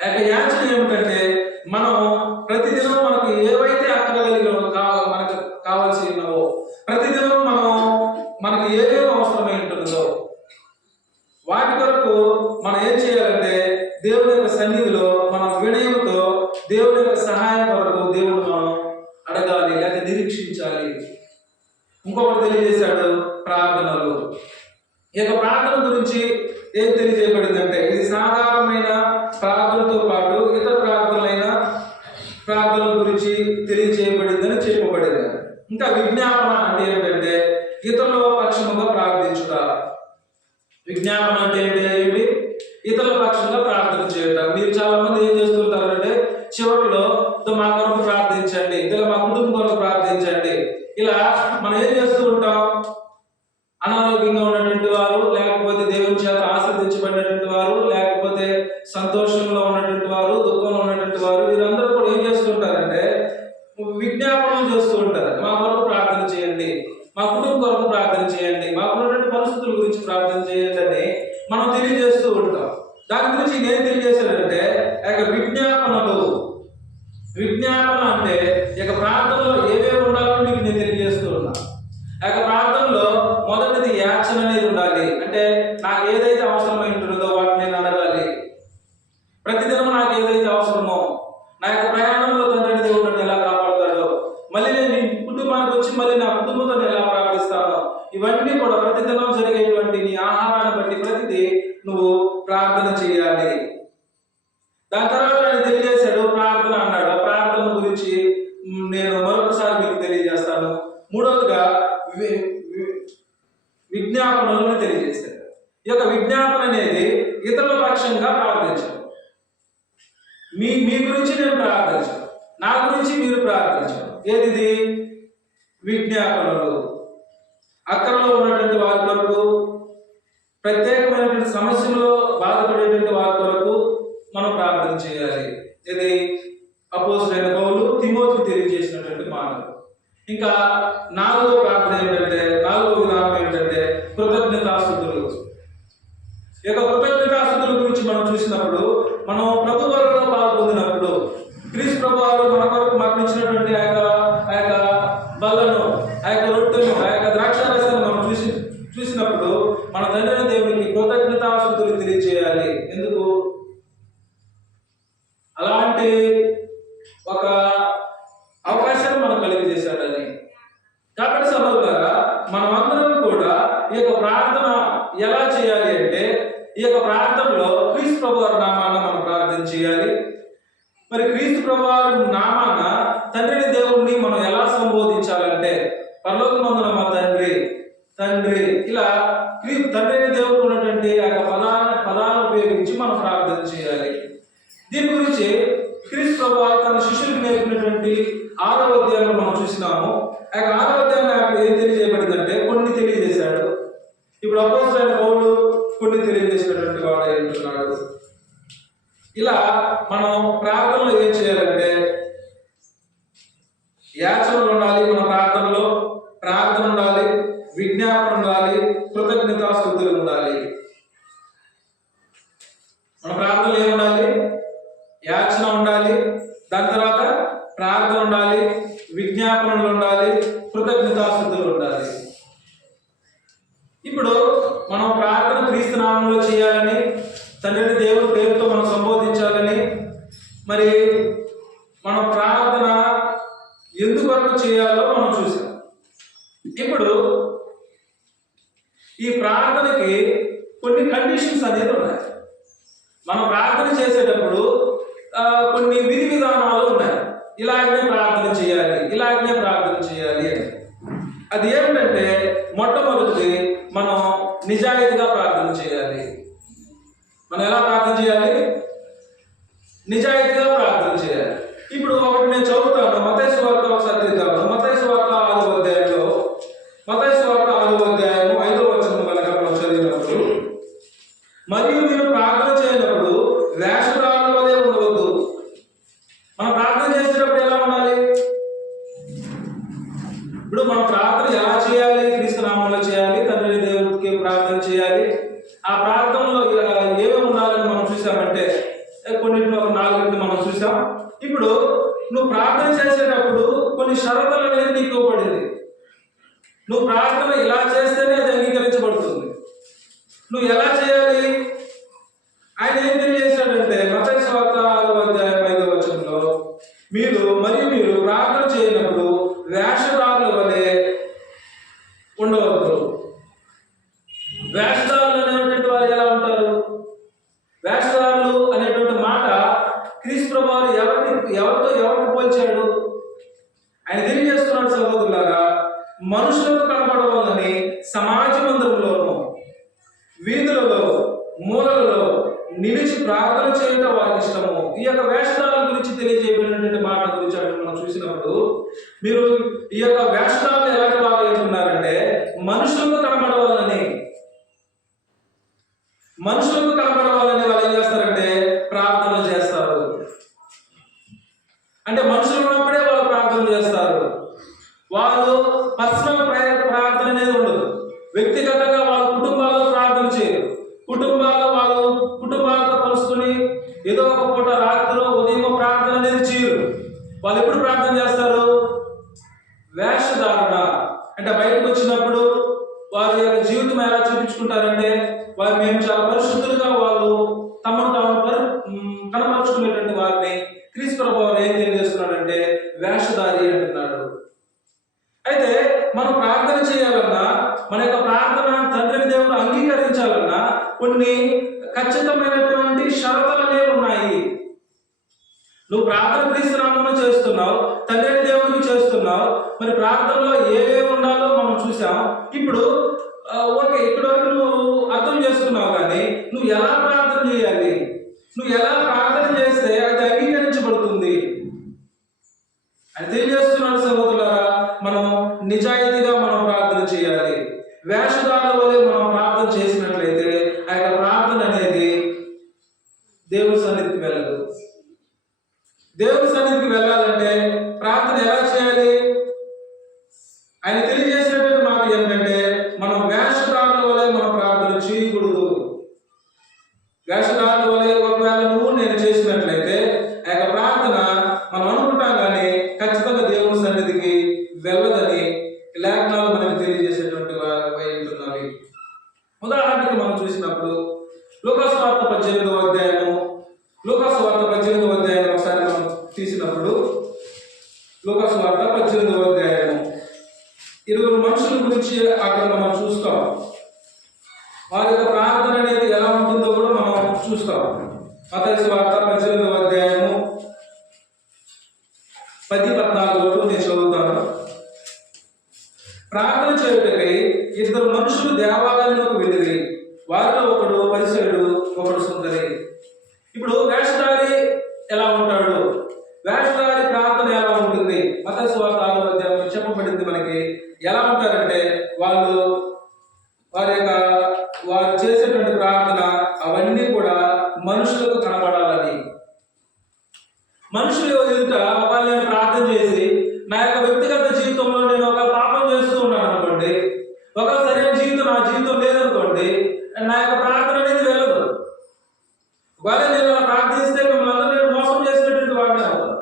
ఆ యొక్క యాచన ఏమిటంటే మనం ప్రతిదినం మనకు ఏవైతే మనకు కావాల్సి ఉన్నావో, ప్రతిదినం మనకు ఏమేమి అవసరమై ఉంటుందో వాటి కొరకు మనం ఏం చేయాలంటే దేవుని యొక్క సన్నిధిలో మనం వినయంతో దేవుని యొక్క సహాయం కొరకు దేవుడు మనం అడగాలి, లేదా నిరీక్షించాలి. ఇంకొకటి తెలియజేశాడు ప్రార్థనలు. ఈ యొక్క ప్రార్థన గురించి ఏం తెలియజేయబడిందంటే ఇది సాధారణమైన ప్రార్థనతో పాటు ఇతర ప్రార్థనల గురించి తెలియజేయబడిందని చెప్పబడింది. ఇంకా విజ్ఞాపన అంటే ఏంటంటే ఇతరుల పక్షముగా ప్రార్థించుట. విజ్ఞాపన అంటే ఏంటి? ఇతరుల పక్షంగా ప్రార్థన చేయడం. మీరు చాలా మంది ఏం చేస్తుంటారంటే చివరిలో మా కొరకు ప్రార్థించండి, ఇలా మా కుటుంబం కొరకు ప్రార్థించండి. ఇలా మనం ఏం చేస్తూ ఉంటాం, అనారోగ్యంగా ఉన్నటువంటి వారు, లేకపోతే దేవుని చేత ఆశీర్వదించబడినటువంటి వారు, లేకపోతే సంతోషంలో ఉన్నటువంటి వారు, దుఃఖంలో ఉన్నటువంటి వారు, వీరందరూ కూడా ఏం చేస్తుంటారంటే విజ్ఞాపనలు చేస్తూ ఉంటారు. మా కొరకు ప్రార్థన చేయండి, మా కుటుంబం కొరకు ప్రార్థన చేయండి, మాకున్నటువంటి పరిస్థితుల గురించి ప్రార్థన చేయండి అని మనం తెలియజేస్తూ ఉంటాం. దాని గురించి నేను తెలియజేశానంటే విజ్ఞాపన అంటే ఇక ప్రార్థనలో ఏవేవి ఉండాలో మీకు నేను తెలియజేస్తూ ఉన్నా. ఆ యొక్క ప్రార్థనలో మొదటిది యాక్షన్ అనేది ఉండాలి. అంటే నాకు ఏదైతే అవసరమై ఉంటుందో వాటిని నేను అడగాలి. ప్రతిదినం నాకు ఏదైతే అవసరమో, నా యొక్క ప్రయాణంలో తండ్రి దేవుడు ఎలా కాపాడుతాడో, మళ్ళీ నేను కుటుంబానికి వచ్చి మళ్ళీ నా కుటుంబంతో ఎలా ప్రార్థిస్తానో, ఇవన్నీ కూడా ప్రతిదినం జరిగేటువంటి నీ ఆహారాన్ని బట్టి ప్రతిదీ నువ్వు ప్రార్థన చేయాలి. దాని తర్వాత ఆయన తెలియజేశాడు ప్రార్థన అన్నాడు. ఆ ప్రార్థన గురించి నేను మరొకసారి మీకు తెలియజేస్తాను. మూడవదిగా విజ్ఞాపనలను తెలియజేశాడు. ఈ యొక్క విజ్ఞాపన అనేది ఇతరుల పక్షంగా ప్రార్థించడం. మీ గురించి నేను ప్రార్థించడం, నా గురించి మీరు ప్రార్థించడం. ఏది విజ్ఞాపనలు? అక్కడలో ఉన్నటువంటి వారి కొరకు, ప్రత్యేకమైనటువంటి సమస్యలో బాధపడేటువంటి వారి కొరకు మనం ప్రార్థన చేయాలి. ఇది అపోస్తలుడైన పౌలు తిమోతికి తెలియజేసినటువంటి మాటలు. ఇంకా నాలుగో విధానం ఏంటంటే కృతజ్ఞతాస్తుతులు. ఈ యొక్క కృతజ్ఞతాస్తుతుల గురించి మనం చూసినప్పుడు, మనం ప్రభు వరకు పాల్పొందినప్పుడు, క్రీస్తు ప్రభు వారు మన కొరకు మరణించినటువంటి ఆ యొక్క బలను, ఆ యొక్క రొట్టెను, ఆ యొక్క ద్రాక్షారసాన్ని మనం చూసినప్పుడు మన తండ్రి దేవునికి కృతజ్ఞతాస్తుతులు తెలియజేయాలి. ఎందుకు? అలాంటి ఒక అవకాశాన్ని మనం కలిగజేశాడని. కాబట్టి మనమందరం కూడా ఈ యొక్క ప్రార్థన ఎలా చేయాలి అంటే, ఈ యొక్క ప్రార్థనలో క్రీస్తు ప్రభువారి నామాన మనం ప్రార్థన చేయాలి. మరి క్రీస్తు ప్రభువారి నామాన తండ్రిని దేవుణ్ణి మనం ఎలా సంబోధించాలంటే, పరలోకమందున మా తండ్రి ఇలా తండ్రిని దేవుడు ఉన్నటువంటి ఆ యొక్క పదాలను ఉపయోగించి మనం ప్రార్థన చేయాలి. దీని గురించి క్రీస్తు ప్రభువారు తన శిష్యులకు నేర్పినటువంటి 6వ అధ్యాయంలో మనం చూసినాము. ఆ 6వ అధ్యాయంలో అక్కడ ఏం తెలియజేయబడిందంటే కొన్ని తెలియజేశాడు. ఇప్పుడు అపోస్తలుడైన పౌలు కొన్ని తెలియజేసినటువంటి వాడు అంటున్నాడు. ఇలా మనం ప్రార్థనలో ఏం చేయాలంటే, యాచనలు ఉండాలి, మన ప్రార్థన ఉండాలి, విజ్ఞాపన ఉండాలి, కృతజ్ఞతాస్తుతులు ఉండాలి. మన ప్రార్థనలు ఏముండాలి? యాచన ఉండాలి, దాని తర్వాత ప్రార్థన ఉండాలి, విజ్ఞాపనలు ఉండాలి, కృతజ్ఞతాస్తుతులు ఉండాలి. ఇప్పుడు మనం ప్రార్థన క్రీస్తు నామంలో చేయాలని, తండ్రిని దేవుని పేరుతో మనం సంబోధించాలని, మరి మన ప్రార్థన ఎందువరకు చేయాలో మనం చూసాం. ఇప్పుడు ఈ ప్రార్థనకి కొన్ని కండిషన్స్ అనేది ఉన్నాయి. మనం ప్రార్థన చేసేటప్పుడు కొన్ని విధి విధానాలు ఉన్నాయి. ఇలాగనే ప్రార్థన చేయాలి అని. అది ఏమిటంటే, మొట్టమొదటిది మనం నిజాయితీగా ప్రార్థన చేయాలి. మనం ఎలా ప్రార్థన చేయాలి? నిజాయితీగా ప్రార్థన చేయాలి. ఇప్పుడు ఒకటి నేను చదువుతాను, మత్తయి సువార్త ఒకసారి తీద్దాము. మత్తయి సువార్త 6వ అధ్యాయంలో, మత్తయి సువార్త 6వ అధ్యాయము 5వ వచనం కనుక మనం చదివినప్పుడు, మరియు మీరు ప్రార్థన చేయనప్పుడు వేషధారుల వలె ఉండవద్దు. మనం ప్రార్థన చేసేటప్పుడు ఎలా ఉండాలి? ఇప్పుడు మన ప్రార్థన ఎలా చేయాలి? క్రీస్తు నామంలో చేయాలి, తండ్రి దేవుడికి ప్రార్థన చేయాలి. ఆ ప్రార్థనలో ఏమేమి ఉండాలని మనం చూసామంటే, కొన్నింటిని ఒక 4 మనం చూసాం. ఇప్పుడు నువ్వు ప్రార్థన చేసేటప్పుడు కొన్ని షరతులు అనేది నీకు ఇవ్వబడింది. నువ్వు ప్రార్థన ఇలా చేస్తేనే అది అంగీకరించబడుతుంది. నువ్వు ఎలా చేయాలి? ఆయన ఏం తెలియజేశాడంటే, మత్తయి సువార్త 6వ అధ్యాయం 5వ వచనంలో, మీరు ప్రార్థన చేయనప్పుడు వేషధారుల వలె ఉండవద్దు. వేషధారులు అనేటువంటి వారు ఎలా ఉంటారు? వేషధారులు అనేటువంటి మాట క్రీస్తు ప్రభువారు ఎవరితో పోల్చాడు? ఆయన తెలియజేస్తున్నాడు, సహోదరులారా, మనుషులకు కనబడవాలని సమాజ మందిరంలోనూ వీధులలో మూలలలో నిలిచి ప్రార్థన చేయడం వారికి ఇష్టము. ఈ యొక్క వేషధారుల గురించి తెలియజేయబడినటువంటి మాట గురించి అంటే మనం చూసినప్పుడు, మీరు ఈ యొక్క వేషధారులు ఎలాంటి వారు అవుతున్నారంటే, మనుషులకు కనబడవాలని వాళ్ళు ఏం చేస్తారంటే ప్రార్థనలు చేస్తారు. అంటే మనుషులు ఉన్నప్పుడే వాళ్ళు ప్రార్థన చేస్తారు. వాళ్ళు పర్సనల్ ప్రార్థన అనేది ఉండదు. వ్యక్తిగతంగా వాళ్ళ కుటుంబాల్లో ప్రార్థన చేయరు. కుటుంబాలతో కలుసుకుని ఏదో ఒక పూట రాత్రి ఉదయం ప్రార్థన అనేది చేయరు. వాళ్ళు ఎప్పుడు ప్రార్థన చేస్తారు? వేషధారణ అంటే బయటకు వచ్చినప్పుడు వారి యొక్క జీవితం ఎలా చూపించుకుంటారంటే, మేము చాలా పరిశుద్ధులుగా వాళ్ళు తమను తాము కనపరుచుకునేటువంటి వారిని క్రీస్తు ప్రభువారు ఏం తెలియజేస్తున్నాడంటే వేషధారి అంటున్నాడు. అయితే మనం ప్రార్థన చేయాలన్నా, మన యొక్క ప్రార్థన తండ్రిని దేవుడు అంగీకరించాలన్నా కొన్ని ఖచ్చితమైనటువంటి షరతులు అనేవి ఉన్నాయి. నువ్వు ప్రార్థన క్రీస్తు నామములో చేస్తున్నావు, తండ్రిని దేవుడికి చేస్తున్నావు. మరి ప్రార్థనలో ఏవేవి ఉండాలో మనం చూసాం. ఇప్పుడు ఓకే, ఇక్కడ వరకు నువ్వు అర్థం చేసుకున్నావు, కానీ నువ్వు ఎలా ప్రార్థన చేయాలి, నువ్వు ఎలా ప్రార్థన చేస్తే అది అంగీకరించబడుతుంది అని తెలియజేస్తున్నాడు. సహోదరులారా, మనం నిజాయితీగా మనం ప్రార్థన చేయాలి. వేషధారుల వలె మనం ప్రార్థన చేసినట్లయితే ఆ యొక్క ప్రార్థన అనేది దేవుని సన్నిధికి వెళ్ళదు. దేవుని సన్నిధికి వెళ్ళాలంటే ప్రార్థన ఎలా చేయాలి? ఆయన తెలియజేసినటువంటి మాట ఏంటంటే, మనం వేషధారుల వలె మనం ప్రార్థన చేయకూడదు. వేషధారుల వలె ఒకవేళ నేను చేసినట్లయితే ఆ యొక్క ప్రార్థన మనం అనుకుంటాం, కానీ ఖచ్చితంగా దేవుని సన్నిధికి వెళ్ళదని లేఖనాలు మనకు తెలియజేసేటువంటి వారై ఉంటున్నవి. ఉదాహరణకి మనం చూసినప్పుడు లూకాసు వార్త 18వ అధ్యాయము ఒకసారి మనం తీసినప్పుడు, లూకాసు వార్త 18వ అధ్యాయము 20 మనుషుల గురించి అక్కడ మనం చూస్తాం. వారి యొక్క ప్రార్థన అనేది ఎలా ఉంటుందో కూడా మనం చూస్తాం. మత్తయి సువార్త 18వ అధ్యాయము 10-14 నేను చదువుతాను. ప్రార్థన చేయుటకై ఇద్దరు మనుషులు దేవాలయంలోకి వెళ్ళిరి. వారిలో ఒకడు పరిసయుడు, ఒకడు సుందరి. ఇప్పుడు వేషధారి ఎలా ఉంటాడు? వేషధారి ప్రార్థన ఎలా ఉంటుంది? మత్తయి సువార్త 6వ అధ్యాయంలో చెప్పబడింది మనకి. ఎలా ఉంటారంటే వారు చేసేటువంటి ప్రార్థన అవన్నీ కూడా మనుషులకు కనబడాలని. మనుషులు ఎదుట ఒకవేళ నేను ప్రార్థన చేసి నా యొక్క వ్యక్తిగత జీవితంలో నేను ఒక పాపం చేస్తూ ఉన్నాను అనుకోండి, ఒక సరైన జీవితం నా జీవితం లేదనుకోండి, నా యొక్క ప్రార్థన అనేది వెళ్ళదు. ఒకవేళ నేను అలా ప్రార్థిస్తే మిమ్మల్ని అందరూ నేను మోసం చేసినటువంటి వాడిని అవుతాను.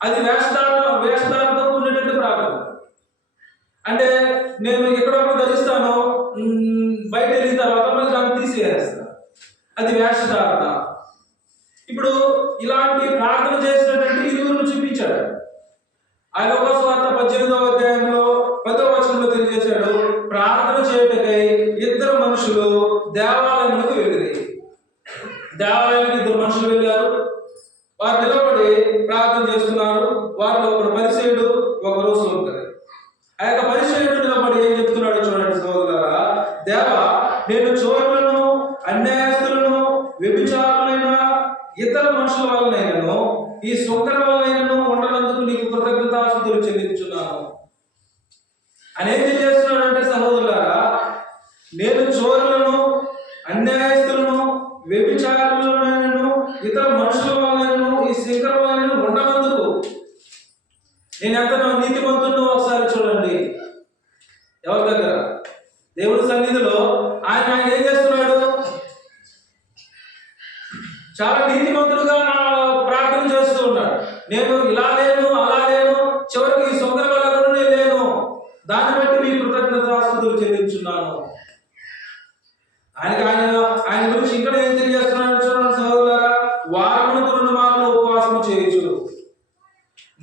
అది వేషధారంతో కూడినటువంటి ప్రార్థన. అంటే నేను ఎక్కడొక్కడ ధరిస్తాను, బయట వెళ్ళిన తర్వాత మళ్ళీ దాన్ని తీసేస్తాను. అది వేషధారణ. ఇప్పుడు ఇలాంటి ప్రార్థన చేసినటువంటి ఇరువురు చూపించాడు. ఆ లూకా సువార్త 18వ అధ్యాయంలో 10వ వచనంలో తెలియజేశాడు, ప్రార్థన చేయుటకై ఇద్దరు మనుషులు దేవాలయంలోకి వెళ్ళిరి. దేవాలయానికి ఇద్దరు మనుషులు వెళ్ళారు. వారు నిలబడి ప్రార్థన చేస్తున్నారు. వారిలో ఒకడు పరిసయుడు, ఒకరు సుందరి. ఆ యొక్క పరిసయుడు నిలబడి ఏం చెప్తున్నాడు చూడండి సహోదరులారా. దేవా, నేను చోరులను, అన్యాయస్తులను, వ్యభిచారులైన ఇతర మనుషుల వలనైనను ఈ సుందరి వలనైనను ఉండనందుకు నీకు కృతజ్ఞతాస్తుతులు చెల్లించున్నాను అని ఏం తెలియజేస్తున్నాడు అంటే సహోదరులారా, నేను చోరులను, అన్యాయస్తులను, వ్యభిచారులను ఇతర మనుషుల వలనైనను ఈ సుందరి వలనైనను ఉండనందుకు నేను ఎంత నీతిమంతుడినో ఒకసారి చూడండి. ఎవరి దగ్గర? దేవుడి సన్నిధిలో ఆయన ఏం చేస్తున్నాడు? చాలా నీతిమంతుడుగా ప్రార్థన చేస్తూ ఉన్నాడు. నేను ఇలా లేను, అలా లేను, చివరికి ఈ సుందర వల్ల కూడా నేను లేను, దాన్ని బట్టి మీ కృతజ్ఞతాస్తుతులు చెల్లించున్నాను. ఆయన గురించి ఇక్కడ ఏం తెలియజేస్తున్నాడు చూడండి సహోదరులారా. వారమునకు 2 మార్లు ఉపవాసం చేయొచ్చు,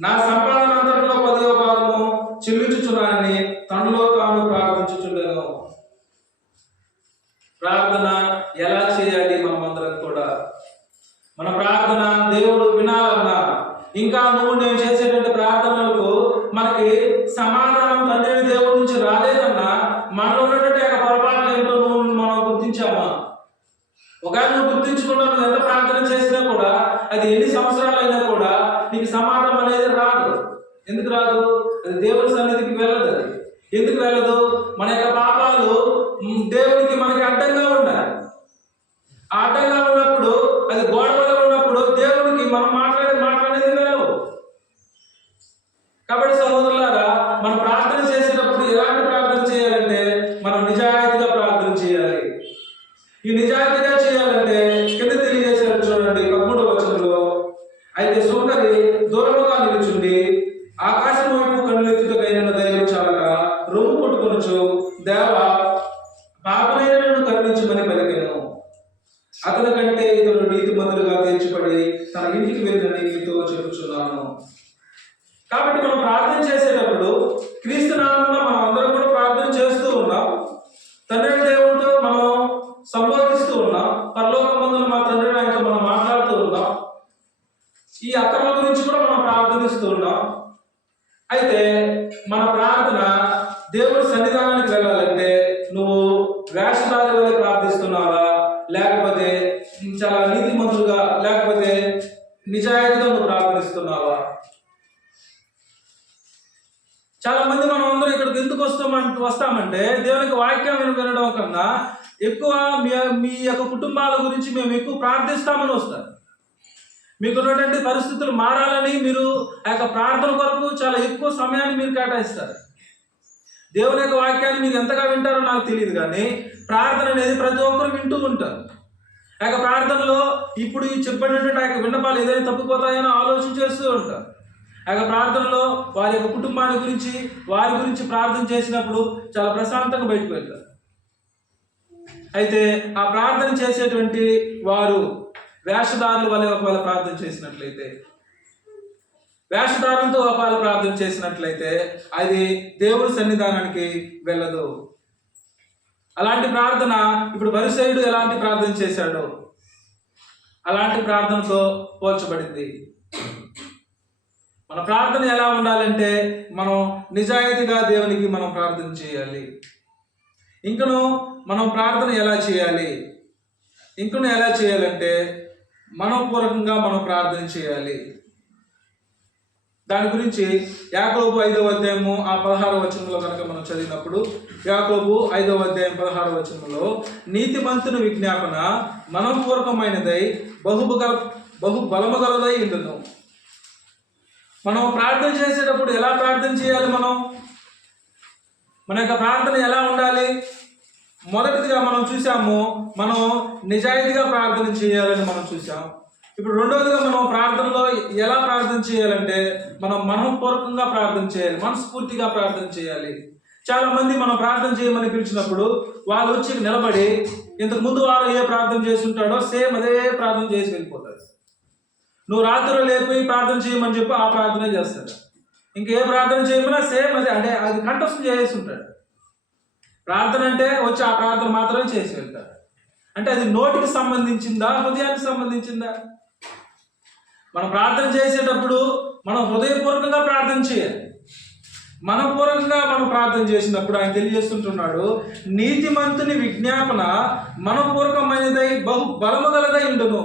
నా సంపాదన అంతటిలో 10వ భాగము చెల్లించుచున్నానని తనలో తాను ప్రార్థించుచుండెను. ప్రార్థన ఎలా చేయాలి? మనమందరం కూడా మన ప్రార్థన దేవుడు వినాలన్నా, ఇంకా నేను చేసేటువంటి ప్రార్థనలకు మనకి సమాధానం తండ్రి దేవుడి నుంచి రాలేదన్నా, మనలో ఉన్నటువంటి యొక్క పొరపాట్లు ఏమిటో మనం గుర్తించామా? ఒకవేళ నువ్వు గుర్తించుకున్నా, నువ్వు ఎంత ప్రార్థన చేసినా కూడా అది ఎన్ని సంవత్సరాలు అయినా కూడా నీకు సమాధానం అనేది రాదు. ఎందుకు రాదు? అది దేవుడి సన్నిధికి వెళ్ళదు. అది ఎందుకు వెళ్ళదు? మన యొక్క పాపాలు దేవుడికి మనకి అడ్డంగా ఉండాలి. ఆ అడ్డంగా ఉన్నప్పుడు, అది గోడవల ఉన్నప్పుడు దేవుడికి మనం మాట్లాడేది వెళ్ళవు. కాబట్టి సహోదరులారా, మనం ప్రార్థన చేసేటప్పుడు ఎలాంటి ప్రార్థన చేయాలంటే మనం నిజాయితీగా ప్రార్థన చేయాలి. ఈ నిజాయితీగా చేయాలంటే కింద తెలియజేశారు చూడండి 13వ వచనంలో, అయితే సుందరి దూరముగా నిలుచుండి ఆకాశం వైపు కన్నులెత్తుటకైన ధైర్యం చాలక రొమ్ము కొట్టుకొనుచు, దేవా, పాపనైన నన్ను కరుణించమని పలికెను. అతని కంటే ఇతరులు నీతిమంతులుగా తీర్చిపడి తన ఇంటికి వెళ్ళని మీతో చెప్పుచున్నాను. కాబట్టి మనం ప్రార్థన చేసేటప్పుడు క్రీస్తు నామమున మనం అందరం కూడా ప్రార్థన చేస్తూ ఉన్నాం. తండ్రి దేవుడితో మనం సంబోధిస్తూ ఉన్నాం. పరలోకమందున మా తండ్రి ఆయనతో మనం మాట్లాడుతూ ఉన్నాం. ఈ అక్కర్ల గురించి కూడా మనం ప్రార్థనిస్తూ ఉన్నాం. అయితే మన ప్రార్థన దేవుడి సన్నిధానానికి వెళ్ళాలంటే నువ్వు వేషధారి వల్ల ప్రార్థిస్తున్నావా, లేకపోతే చాలా నీతిమంతులుగా, లేకపోతే నిజాయితీగా నువ్వు ప్రార్థిస్తున్నావా? చాలా మంది మనం అందరూ ఇక్కడికి ఎందుకు వస్తామంటే దేవునికి వాక్యం వినడం కన్నా ఎక్కువ మీ యొక్క కుటుంబాల గురించి మేము ఎక్కువ ప్రార్థిస్తామని వస్తారు. మీకున్నటువంటి పరిస్థితులు మారాలని మీరు ఆ యొక్క ప్రార్థన కొరకు చాలా ఎక్కువ సమయాన్ని మీరు కేటాయిస్తారు. దేవుని యొక్క వాక్యాన్ని మీరు ఎంతగా వింటారో నాకు తెలియదు, కానీ ప్రార్థన అనేది ప్రతి ఒక్కరు వింటూ ఉంటారు. ఆ యొక్క ప్రార్థనలో ఇప్పుడు ఈ చెప్పినటువంటి ఆ యొక్క విన్నపాలు ఏదైనా తప్పిపోతాయని ఆలోచన చేస్తూ ఉంటారు. ఆ యొక్క ప్రార్థనలో వారి యొక్క కుటుంబాన్ని గురించి, వారి గురించి ప్రార్థన చేసినప్పుడు చాలా ప్రశాంతంగా బయటకు వెళ్తారు. అయితే ఆ ప్రార్థన చేసేటువంటి వారు వేషధారుల వల్ల ఒకవేళ ప్రార్థన చేసినట్లయితే వేషధారంతో ఒకవేళ ప్రార్థన చేసినట్లయితే అది దేవుడి సన్నిధానానికి వెళ్ళదు. అలాంటి ప్రార్థన ఇప్పుడు పరిసయ్యుడు ఎలాంటి ప్రార్థన చేశాడో అలాంటి ప్రార్థనతో పోల్చబడింది. మన ప్రార్థన ఎలా ఉండాలంటే మనం నిజాయితీగా దేవునికి మనం ప్రార్థన చేయాలి. ఇంకను మనం ప్రార్థన ఎలా చేయాలి? ఇంకను ఎలా చేయాలంటే మనపూర్వకంగా మనం ప్రార్థన చేయాలి. దాని గురించి యాకోబు 5వ అధ్యాయము 16వ వచనంలో కనుక మనం చదివినప్పుడు, యాకోబు 5వ అధ్యాయం 16వ వచనంలో, నీతిమంతుని విజ్ఞాపన మనపూర్వకమైనదై బహు బలము గలదై ఉండును. మనం ప్రార్థన చేసేటప్పుడు ఎలా ప్రార్థన చేయాలి? మన యొక్క ప్రార్థన ఎలా ఉండాలి? మొదటిదిగా మనం చూసాము, మనం నిజాయితీగా ప్రార్థన చేయాలని మనం చూసాం. ఇప్పుడు రెండవదిగా మనం ప్రార్థనలో ఎలా ప్రార్థన చేయాలంటే మనం మనఃపూర్వకంగా ప్రార్థన చేయాలి, మనస్ఫూర్తిగా ప్రార్థన చేయాలి. చాలా మంది మనం ప్రార్థన చేయమని పిలిచినప్పుడు వాళ్ళు వచ్చి నిలబడి ఇంతకు ముందు వారు ఏ ప్రార్థన చేసి ఉంటాడో సేమ్ అదే ప్రార్థన చేసి వెళ్ళిపోతారు. నువ్వు రాత్రిలో లేపి ప్రార్థన చేయమని చెప్పి ఆ ప్రార్థన చేస్తాడు. ఇంకే ప్రార్థన చేయమన్నా సేమ్ అదే, అంటే అది కంఠస్థం చేసి ఉంటాడు. ప్రార్థన అంటే వచ్చి ఆ ప్రార్థన మాత్రమే చేసి వెళ్తాడు. అంటే అది నోటికి సంబంధించిందా, హృదయానికి సంబంధించిందా? మనం ప్రార్థన చేసేటప్పుడు మనం హృదయపూర్వకంగా ప్రార్థన చేయాలి. మనపూర్వకంగా మనం ప్రార్థన చేసినప్పుడు ఆయన తెలియజేస్తుంటున్నాడు, నీతిమంతుని విజ్ఞాపన మనపూర్వకమైనదై బహు బలము గలదై ఉండును.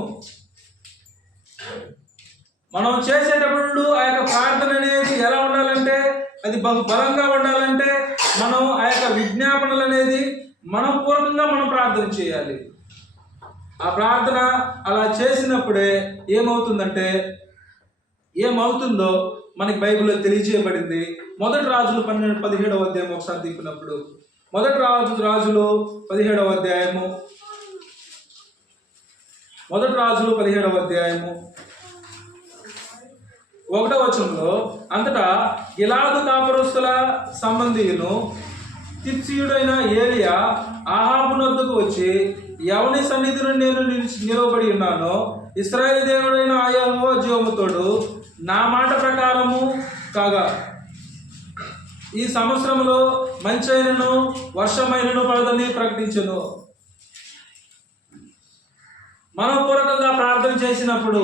మనం చేసేటప్పుడు ఆ యొక్క ప్రార్థన అనేది ఎలా ఉండాలంటే అది బహు బలంగా ఉండాలంటే మనం ఆ యొక్క విజ్ఞాపనలు అనేది మనపూర్వకంగా మనం ప్రార్థన చేయాలి. ఆ ప్రార్థన అలా చేసినప్పుడే ఏమవుతుందో మనకి బైబిల్లో తెలియజేయబడింది. మొదటి రాజులు 17వ అధ్యాయం ఒకసారి తిప్పినప్పుడు, మొదటి రాజులు 17వ అధ్యాయము 1వ వచనంలో, అంతటా గిలాదు కాపురస్తుల సంబంధియును తిర్చీయుడైన ఏలియా ఆహాబు నొద్దకు వచ్చి, ఎవని సన్నిధిని నేను నిలవబడి ఉన్నానో ఇశ్రాయేలు దేవుడైన యెహోవా జీవముతోడు నా మాట ప్రకారము కాగా ఈ సంవత్సరంలో మంచైనను వర్షమైనను పడదని ప్రకటించెను. మనపూర్వకంగా ప్రార్థన చేసినప్పుడు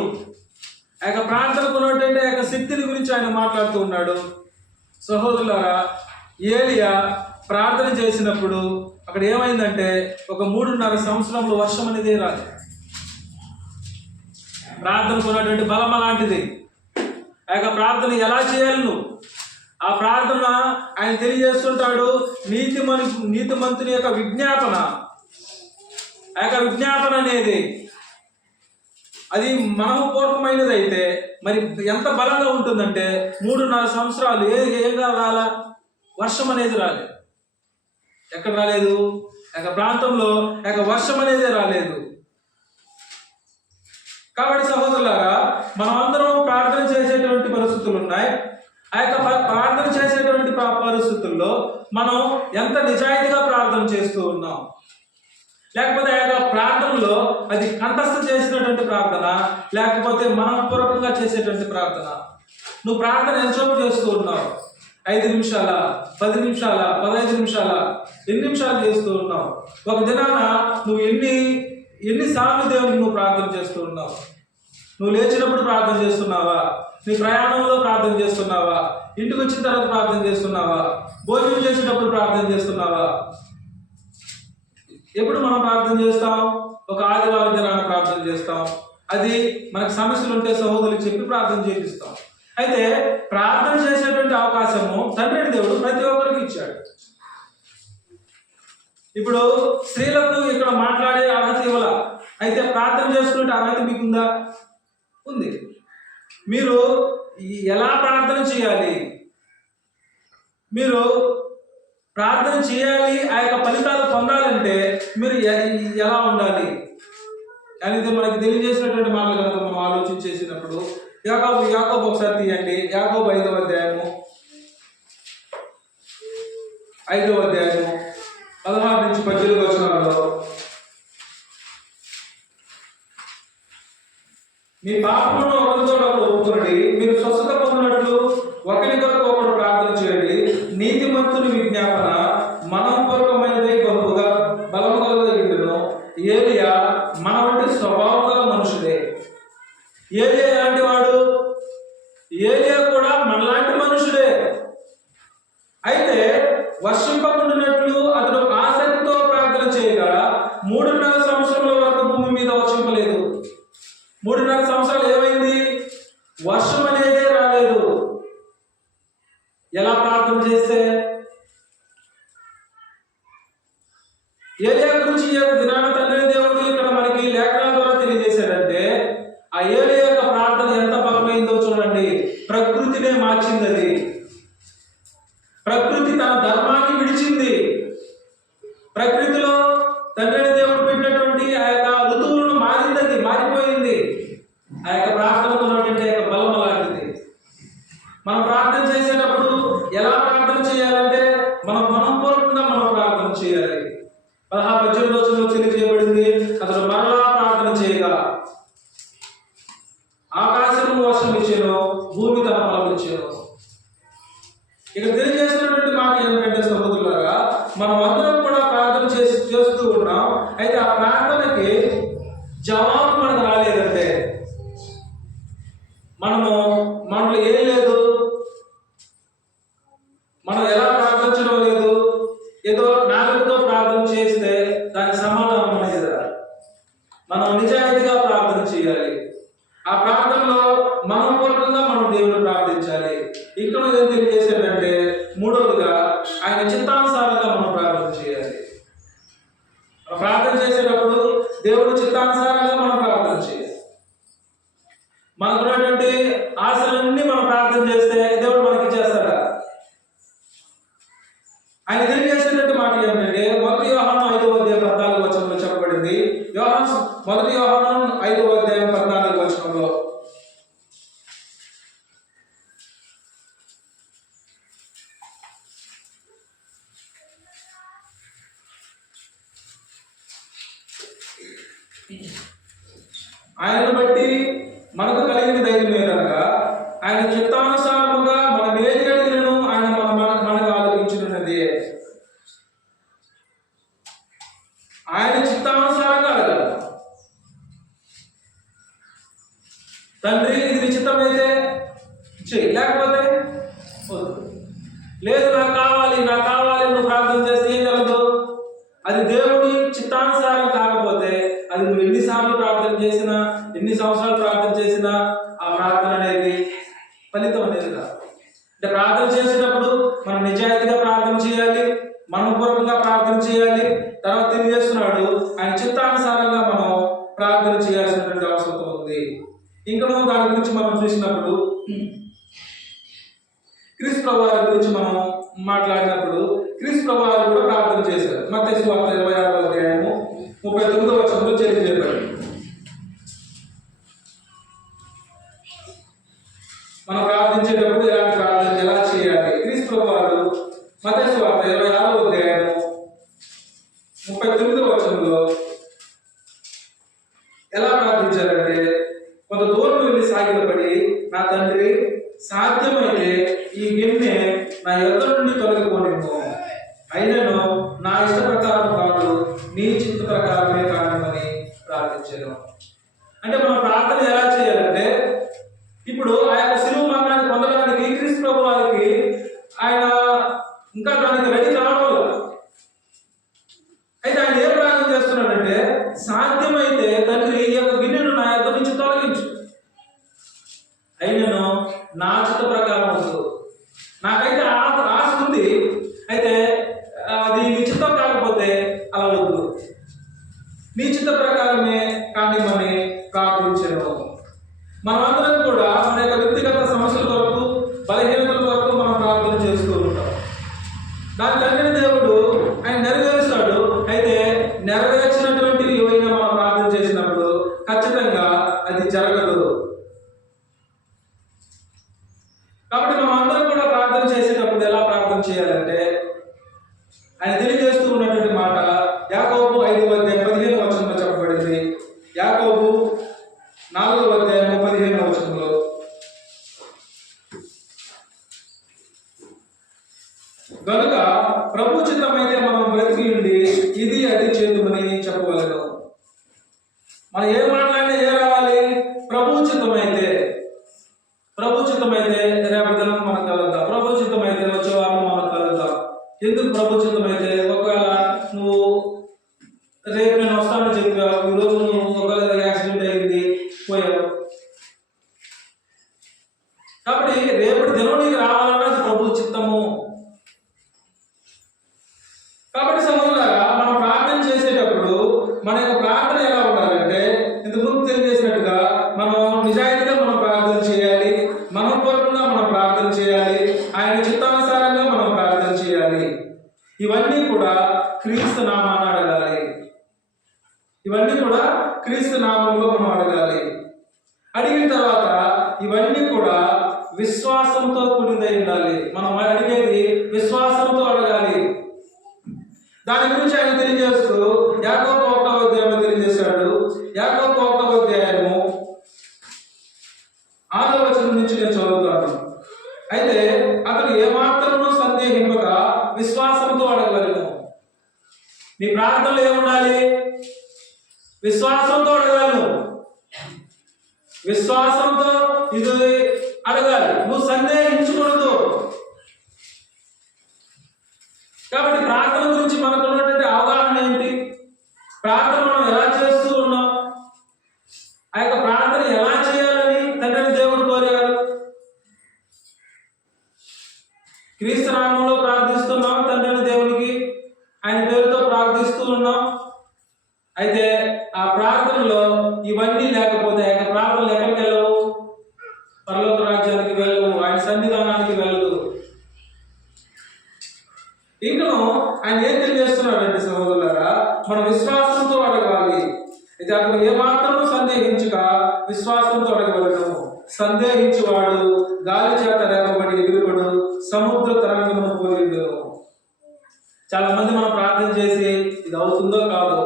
ఆ యొక్క ప్రార్థనకు ఉన్నటువంటి ఆ యొక్క శక్తిని గురించి ఆయన మాట్లాడుతూ ఉన్నాడు. సహోదరులారా, ఏలియా ప్రార్థన చేసినప్పుడు అక్కడ ఏమైందంటే ఒక 3.5 సంవత్సరంలో వర్షం అనేది రాదు. ప్రార్థనకు ఉన్నటువంటి బలం అలాంటిది. ఆ యొక్క ప్రార్థన ఎలా చేయాలి నువ్వు? ఆ ప్రార్థన ఆయన తెలియజేస్తుంటాడు. నీతిమంతుని యొక్క విజ్ఞాపన, ఆ యొక్క విజ్ఞాపన అనేది అది మనఃపూర్వకమైనది అయితే మరి ఎంత బలంగా ఉంటుందంటే 3.5 సంవత్సరాలు ఏంగా రాలా? వర్షం అనేది రాలేదు. ఎక్కడ రాలేదు? ఒక ప్రాంతంలో ఒక వర్షం అనేది రాలేదు. కాబట్టి సహోదరులారా, మనం అందరం ప్రార్థన చేసేటువంటి పరిస్థితులు ఉన్నాయి. ఆ యొక్క ప్రార్థన చేసేటువంటి పరిస్థితుల్లో మనం ఎంత నిజాయితీగా ప్రార్థన చేస్తూ ఉన్నాం, లేకపోతే ఆ యొక్క ప్రార్థనలో అది కంఠస్థం చేసినటువంటి ప్రార్థన, లేకపోతే మనఃపూర్వకంగా చేసేటువంటి ప్రార్థన. నువ్వు ప్రార్థన ఎంతసేపు చేస్తూ ఉన్నావు? 5 నిమిషాల, 10 నిమిషాల, 15 నిమిషాల, ఎన్ని నిమిషాలు చేస్తూ ఉన్నావు? ఒక దినాన నువ్వు ఎన్నిసార్లు దేవునికి నువ్వు ప్రార్థన చేస్తూ ఉన్నావు? నువ్వు లేచినప్పుడు ప్రార్థన చేస్తున్నావా? నీ ప్రయాణంలో ప్రార్థన చేస్తున్నావా? ఇంటికి వచ్చిన తర్వాత ప్రార్థన చేస్తున్నావా? భోజనం చేసేటప్పుడు ప్రార్థన చేస్తున్నావా? ఎప్పుడు మనం ప్రార్థన చేస్తాం? ఒక ఆదివారం దినాన ప్రార్థన చేస్తాం. అది మనకు సమస్యలు ఉంటే సహోదరులకు చెప్పి ప్రార్థన చేపిస్తాం. అయితే ప్రార్థన చేసేటువంటి అవకాశము తండ్రి దేవుడు ప్రతి ఒక్కరికి ఇచ్చాడు. ఇప్పుడు స్త్రీలకు ఇక్కడ మాట్లాడే అర్హత ఇవ్వాల, అయితే ప్రార్థన చేసుకునే అర్హత మీకుందా? ఉంది. మీరు ఎలా ప్రార్థన చేయాలి? మీరు ప్రార్థన చేయాలి, ఆ యొక్క ఫలితాలు పొందాలంటే మీరు ఎలా ఉండాలి అనేది మనకి తెలియజేసినటువంటి మాటలు కనుక మనం ఆలోచించేసినప్పుడు యాకోబు ఒకసారి తీయండి. యాకోబు 5వ అధ్యాయము 16 నుంచి 18 వచనాలలో, మీ పాపములను ఒకరితో ఒకరు చదువుకునండి. మీరు స్వస్థత పొందినట్లు ఒకరి కొరకు ఒకరు ప్రార్థన చేయండి. నీతిమంతుని విజ్ఞాపన మనఃపూర్వకమైనదై బహుగా బలము కలుగును. ఏలియా మన వంటి స్వభావం గల మనుషుడే. ఏలియా ఎలాంటి వాడు? ఏలియా కూడా మనలాంటి మనుషుడే. అయితే వర్షింపకుండానట్లు అతడు ఆసక్తితో ప్రార్థన చేయగా 3.5 సంవత్సరాల వరకు భూమి మీద వర్షింపలేదు. 3.5 సంవత్సరాలు ఏమైంది? వర్షం అనేదే రాలేదు. ఎలా ప్రార్థన చేస్తే? ఏలియా గురించి దినాన తండ్రి దేవుడు ఇక్కడ మనకి లేఖనాల ద్వారా తెలియజేశాడంటే ఆ ఏలియా యొక్క ప్రార్థన ఎంత బలమైందో చూడండి. ప్రకృతినే మార్చింది అది. ప్రకృతి తన ధర్మాన్ని విడిచింది. ప్రకృతిలో తండ్రి దేవుడు పెట్టినటువంటి ఆ యొక్క ఋతువులను మారింది, మారిపోయింది. ఆ యొక్క ప్రార్థనకు ఉన్నటువంటి యొక్క బలం అలాంటిది. మనం ప్రార్థన చేసేటప్పుడు ఎలా ప్రార్థన చేయాలంటే మనం మనఃపూర్వకంగా మనం ప్రార్థన చేయాలి. 18 రోజుల్లో తెలియజేయబడింది. అతడు మరలా ప్రార్థన చేయగా ఆకాశము వర్షం ఇచ్చాను, భూమి తన ఫలం ఇచ్చాను. ఇక తెలియజేసినటువంటి మాట ఏమిటంటే సహోదరులారా, మనం అందరం కూడా ప్రార్థన చేస్తూ ఉన్నాం. అయితే ఆ ప్రార్థనకి జవాబు మనకు రాలేదంటే మనలో ఏం లేదు, మనం ఎలా ప్రార్థించడం లేదు. ఏదో నాలుగుతో ప్రార్థన చేస్తే దానికి సమాధానం అనేది రాదు. మనం నిజాయితీగా ప్రార్థన చేయాలి. ఆ ప్రార్థనలో మనఃపూర్వకంగా మనం దేవుని ప్రార్థించాలి. ఇక్కడ ఏం తెలియజేశాడంటే మూడవదిగా ఆయన చిత్తానుసారంగా మనం ప్రార్థన చేయాలి. మనం ప్రార్థన చేసేటప్పుడు దేవుడి చిత్తానుసారంగా మనం ప్రార్థన చేయాలి. మనకున్నటువంటి ఆశలన్నీ మనం ప్రార్థన చేస్తే దేవుడు మనకి చేస్తాడా? ఆయన తెలియజేసినట్టు మాట ఏమిటంటే 1 యోహాను 5:14 చెప్పబడింది. 1 యోహాను 5:14 ఆయనను బట్టి మనకు కలిగిన ధైర్యం ఏదనగా ఆయన చిత్తానుసారముగా మనం ఏది అడిగినను ఆయన మనకు ఆలోచించినది. ఆయన చిత్తానుసారంగా అడగాలి. తండ్రి ఇది నీ చిత్తమైతే చెయ్యి, లేకపోతే లేదు నాకు కావాలి నువ్వు ప్రార్థన చేస్తే ఏం జరగదు. అది దేవుడి చిత్తానుసారం కాకపోతే అది నువ్వు ఎన్నిసార్లు ప్రార్థన చేసినా, ఎన్ని సంవత్సరాలు ప్రార్థన చేసినా ఆ ప్రార్థన అనేది ఫలితం అనేది కాదు. అంటే ప్రార్థన చేసేటప్పుడు మనం నిజాయితీగా ప్రార్థన చేయాలి, మనపూర్వకంగా ప్రార్థన చేయాలి. తర్వాత తెలియజేస్తున్నాడు ఆయన చిత్తానుసారంగా మనం ప్రార్థన చేయాల్సినటువంటి అవసరం ఉంది. ఇంకా దాని గురించి మనం చూసినప్పుడు క్రీస్తు ప్రభువారి గురించి మనం మాట్లాడినప్పుడు క్రీస్తు ప్రభువారు కూడా ప్రార్థన చేశారు. మత్తయి సువార్త 26:39 తెలియజేయబడింది. మనం ప్రార్థించేటప్పుడు ఎలాంటి ప్రార్థన ఎలా చేయాలి? క్రీస్తు ప్రభువారు మత్తయి సువార్త 26:39 ఎలా ప్రార్థించారంటే, కొంత దూరం వెళ్ళి సాగిలపడి, నా తండ్రి సాధ్యమైతే ఈ గిన్నె నా యొద్ద నుండి తొలగిపోనివ్వు, అయినను నా ఇష్ట ప్రకారం కాదు నీ చిత్త ప్రకారమే కానివ్వని ప్రార్థించాను. అంటే మనం ప్రార్థన ఎలా చేయాలంటే, ఇప్పుడు ఆ యొక్క శిలువ మరణాన్ని పొందడానికి క్రీస్తు ప్రభు వారికి ఆయన ఇంకా దానికి రెడీ కావడం. అయితే ఆయన ఏ ప్రార్థన చేస్తున్నాడంటే, సాధ్యమైతే తండ్రి ఈ యొక్క గిన్నెను నా యొద్ద నుంచి తొలగించు, అయినను నా చిత్త ప్రకారం వద్దు. నాకైతే ఆశ ఉంది, అయితే అది నీ చిత్తం కాకపోతే అలా వద్దు, నీ చిత్త ప్రకారమే కానివ్వని ప్రార్థించను. మనమందరం కూడా మన యొక్క వ్యక్తిగత సమస్యల వరకు, బలహీనతల వరకు మనం ప్రార్థన చేస్తూ ఉంటాం. దాని తండ్రి దేవుడు ఆయన నెరవేరుస్తాడు. అయితే నెరవేర్చినటువంటి ఏవైనా మనం ప్రార్థన చేసినప్పుడు ఖచ్చితంగా అది జరగదు. కాబట్టి మనం అందరం కూడా ప్రార్థన చేసేటప్పుడు ఎలా ప్రార్థన చేయాలంటే, ఆయన తెలియజేస్తూ ఉన్నటువంటి మాట యాకోబు 5:15 చెప్పబడింది. యాకోబు 4:15 అయితే ఒకవేళ నువ్వు రేపు నేను వస్తానని చెప్పావు, ఈరోజు నువ్వు ఒకవేళ యాక్సిడెంట్ అయింది పోయావు. కాబట్టి రేపటి దినం నీకు రావాలన్నది ప్రభు చిత్తము. కాబట్టి సహోదరులారా, మనం ప్రార్థన చేసేటప్పుడు మన యొక్క ప్రార్థన ఎలా ఉండాలంటే ఇంతకుముందు తెలియజేసినట్టుగా మనం నిజాయితీగా మనం ప్రార్థన చేయాలి, మనపూర్వకంగా మనం ప్రార్థన చేయాలి, ఆయన చిత్తానుసారంగా మనం ప్రార్థన చేయాలి. ఇవన్నీ కూడా క్రీస్తు నామాన్ని అడగాలి. ఇవన్నీ కూడా క్రీస్తు నామంలో మనం అడగాలి. అడిగిన తర్వాత ఇవన్నీ కూడా విశ్వాసంతో కూడినదై ఉండాలి. మనం అడిగేది విశ్వాసంతో అడగాలి. దాని గురించి ఆయన తెలియజేస్తూ యాకోబు 1వ అధ్యాయంలో తెలియజేశాడు. యాకోబు 1వ అధ్యాయము 6వ వచనం నుంచి నేను చదువుతాను. అయితే అతడు ఏమాత్రము సందేహింపక విశ్వాసంతో అడగలను. నీ ప్రార్థనలు ఏముండాలి? విశ్వాసంతో అడగాలి. విశ్వాసంతో ఇది అడగాలి. నువ్వు సందేహించకూడదు. కాబట్టి ప్రార్థన గురించి మనకు ఉన్నటువంటి అవగాహన ఏంటి? ప్రార్థన మనం ఎలా చేస్తూ ఉన్నాం? ఆ యొక్క ప్రార్థన ఎలా చేయాలని తండ్రిని దేవుడు కోరారు. క్రీస్తు నామంలో ప్రార్థిస్తున్నాం తండ్రిని దేవునికి, ఆయన పేరుతో ప్రార్థిస్తూ ఉన్నాం. అయితే ఆ ప్రార్థనలో ఇవన్నీ లేకపోతే ఆయన ప్రార్థనలు ఎక్కడికి వెళ్ళవు? పరలోక రాజ్యానికి వెళ్ళవు, ఆయన సన్నిధానానికి వెళ్ళదు. ఇంకను ఆయన ఏం తెలియజేస్తున్నాడంటే సహోదరులారా, మనం విశ్వాసంతో అడగాలి. అయితే అతను ఏమాత్రము సందేహించక విశ్వాసంతో అడగవలను. సందేహించువాడు గాలి చేత రేపబడి ఎగురుబడు, సముద్ర తరంగమును పోలిండు. చాలా మంది మనం ప్రార్థన చేసి ఇది అవుతుందో కాదో,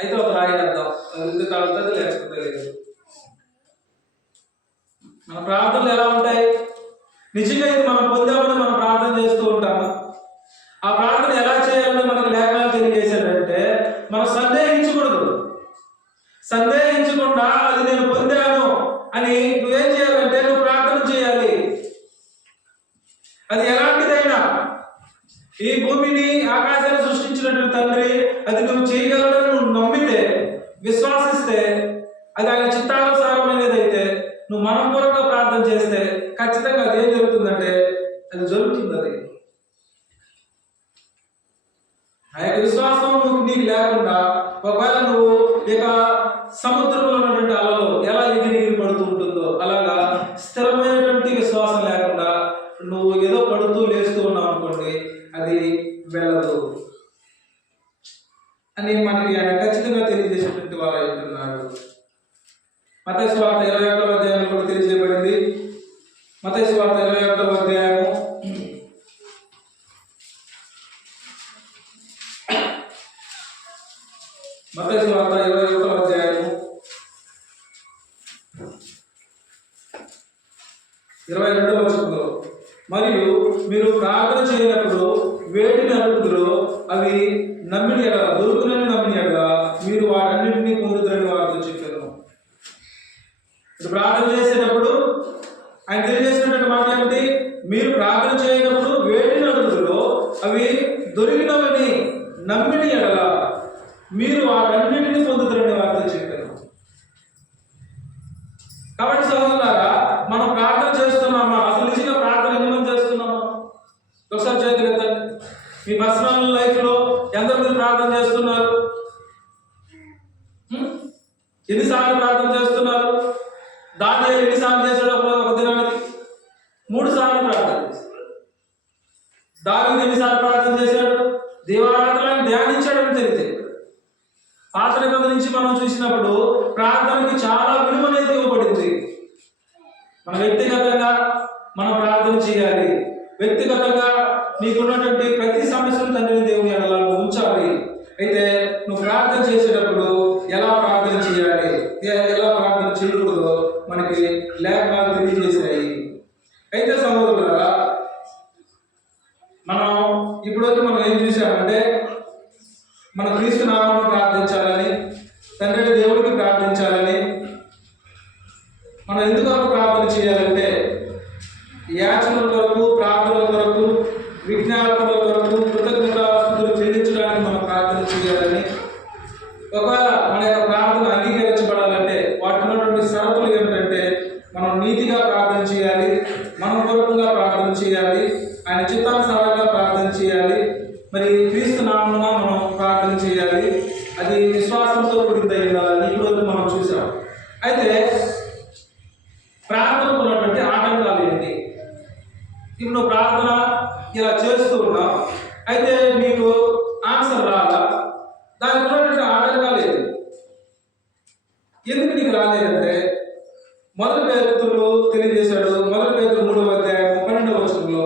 అయితే ఒక రాయేద్దాం, ఎందుకు అవుతుంది లేకపోతే లేదు. మన ప్రార్థనలు ఎలా ఉంటాయి? నిజంగా ఇది మనం పొందామని మనం ప్రార్థన చేస్తూ ఉంటాము. ఆ ప్రార్థన ఎలా చేయాలని మనకు లేఖనాలు తెలియజేశాడంటే మనం సందేహించకూడదు. సందేహించకుండా అది నేను పొందాను అని నువ్వేం చేయాలంటే నువ్వు ప్రార్థన చేయాలి. అది ఎలాంటిదైనా, ఈ భూమిని ఆకాశాన్ని సృష్టించినటువంటి తండ్రి అది నువ్వు చేయగలడని నువ్వు నమ్మితే, విశ్వాసిస్తే, అది ఆయన చిత్తానుసారమైనదైతే నువ్వు మనపూర్వకంగా ప్రార్థన చేస్తే ఖచ్చితంగా అది ఏం జరుగుతుందంటే అది జరుగుతుంది. అది ఆ యొక్క విశ్వాసం నీకు లేకుండా ఒకవేళ నువ్వు ఇక సముద్రంలో ఉన్నటువంటి అలలో ఎలా ఎగిరి పడుతూ ఉంటుందో అలాగా స్థిరమైనటువంటి విశ్వాసం లేకుండా నువ్వు ఏదో పడుతూ లేస్తూ ఉన్నావు అనుకోండి, అది వెళ్ళదు అని మనకి ఆయన ఖచ్చితంగా తెలియజేసేటువంటి వారు అంటున్నాడు. మత్తయి సువార్త 21వ అధ్యాయంలో కూడా తెలియజేయబడింది. మత్తయి సువార్త 21వ అధ్యాయము 22వ వచనంలో, మరియు మీరు ప్రార్థన చేయనప్పుడు వేటిని అడుగుదురో అవి నమ్మిన ఎడల దొరుకునని నమ్మిన ఎడల మీరు వాటన్నిటినీ పొందుతారని వారితో చెప్పాను. ప్రార్థన చేసేటప్పుడు ఆయన తెలియజేసినటువంటి మాట ఏమిటి? మీరు ప్రార్థన చేయనప్పుడు వేటిని అడుగుదురో అవి దొరికినవని నమ్మిన ఎడల మీరు వాటన్నిటిని పొందుతారని వారితో చెప్పారు. కాబట్టి సహోదరులారా, మనం ప్రార్థన చేస్తున్నామా? అసలు నిజంగా ప్రార్థన ఎంతమంది చేస్తున్నామా? ఒకసారి చేతులు ఎత్తండి. మీ పర్సనల్ లైఫ్ లో ఎంతమంది ప్రార్థన చేస్తున్నారు? ఎన్నిసార్లు ప్రార్థన చేస్తున్నారు? దానియేలు ఎన్నిసార్లు చేశాడు ఒక దినానికి? 3 సార్లు ప్రార్థన చేశాడు. దావీదు ఎన్నిసార్లు ప్రార్థన చేశాడు? దేవారాధనలను ధ్యానించాడని తెలియదు. పాత నిబంధన నుంచి మనం చూసినప్పుడు ప్రార్థనకి చాలా విలువ అనేది ఇవ్వబడింది. మన వ్యక్తిగతంగా మనం ప్రార్థన చేయాలి. వ్యక్తిగతంగా నీకున్నటువంటి ప్రతి సమస్యను తండ్రిని దేవుని ఎడల ఉంచాలి. అయితే నువ్వు ప్రార్థన చేసేటప్పుడు ఎలా ప్రార్థన చేయాలి, ఎలా ప్రార్థన చేయకూడదో మనకి లేఖనాలు తెలియజేసాయి. అయితే సహోదరులారా, మనం ఇప్పటివరకు మనం ఏం చూసామంటే మన క్రీస్తు నామమున ప్రార్థించాలని, తండ్రి దేవుడికి ప్రార్థించాలని. మనం ఎందుకు ప్రార్థన చేయాలంటే యాచనల కొరకు, ప్రార్థనల కొరకు, విజ్ఞాపనల కొరకు, మరి క్రీస్తు నామమున మనం ప్రార్థన చేయాలి. అది విశ్వాసంతో కూడింది ఉండాలి. ఈ రోజు మనం చూసాం. అయితే ప్రార్థనకు ఉన్నటువంటి ఆటంకాలు ఏంటి? ఇప్పుడు నువ్వు ప్రార్థన ఇలా చేస్తూ ఉన్నావు, అయితే నీకు ఆన్సర్ రాలా. దానికి ఉన్నటువంటి ఆటంకాలు ఏంటి? ఎందుకు నీకు రాలేదంటే మొదటి పేతురు తెలియజేశాడు. మొదటి పేతురు 3వ అధ్యాయం 12వ వచనంలో,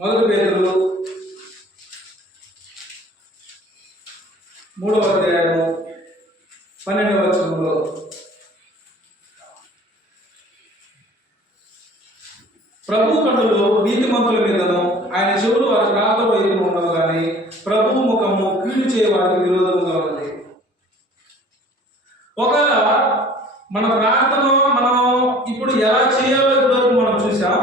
మొదటి పేతురు 3వ అధ్యాయం 12వ వచనంలో, ప్రభు కన్నులు నీతిమంతుల మీదను ఆయన చెవులు వారి ప్రార్థన వైపు ఉండవు, కానీ ప్రభు ముఖము కీడు చేయ వారికి విరోధముగా ఉంది. ఒకవేళ మన ప్రార్థన మనం ఇప్పుడు ఎలా చేయాలో ఇప్పటివరకు మనం చూసాం.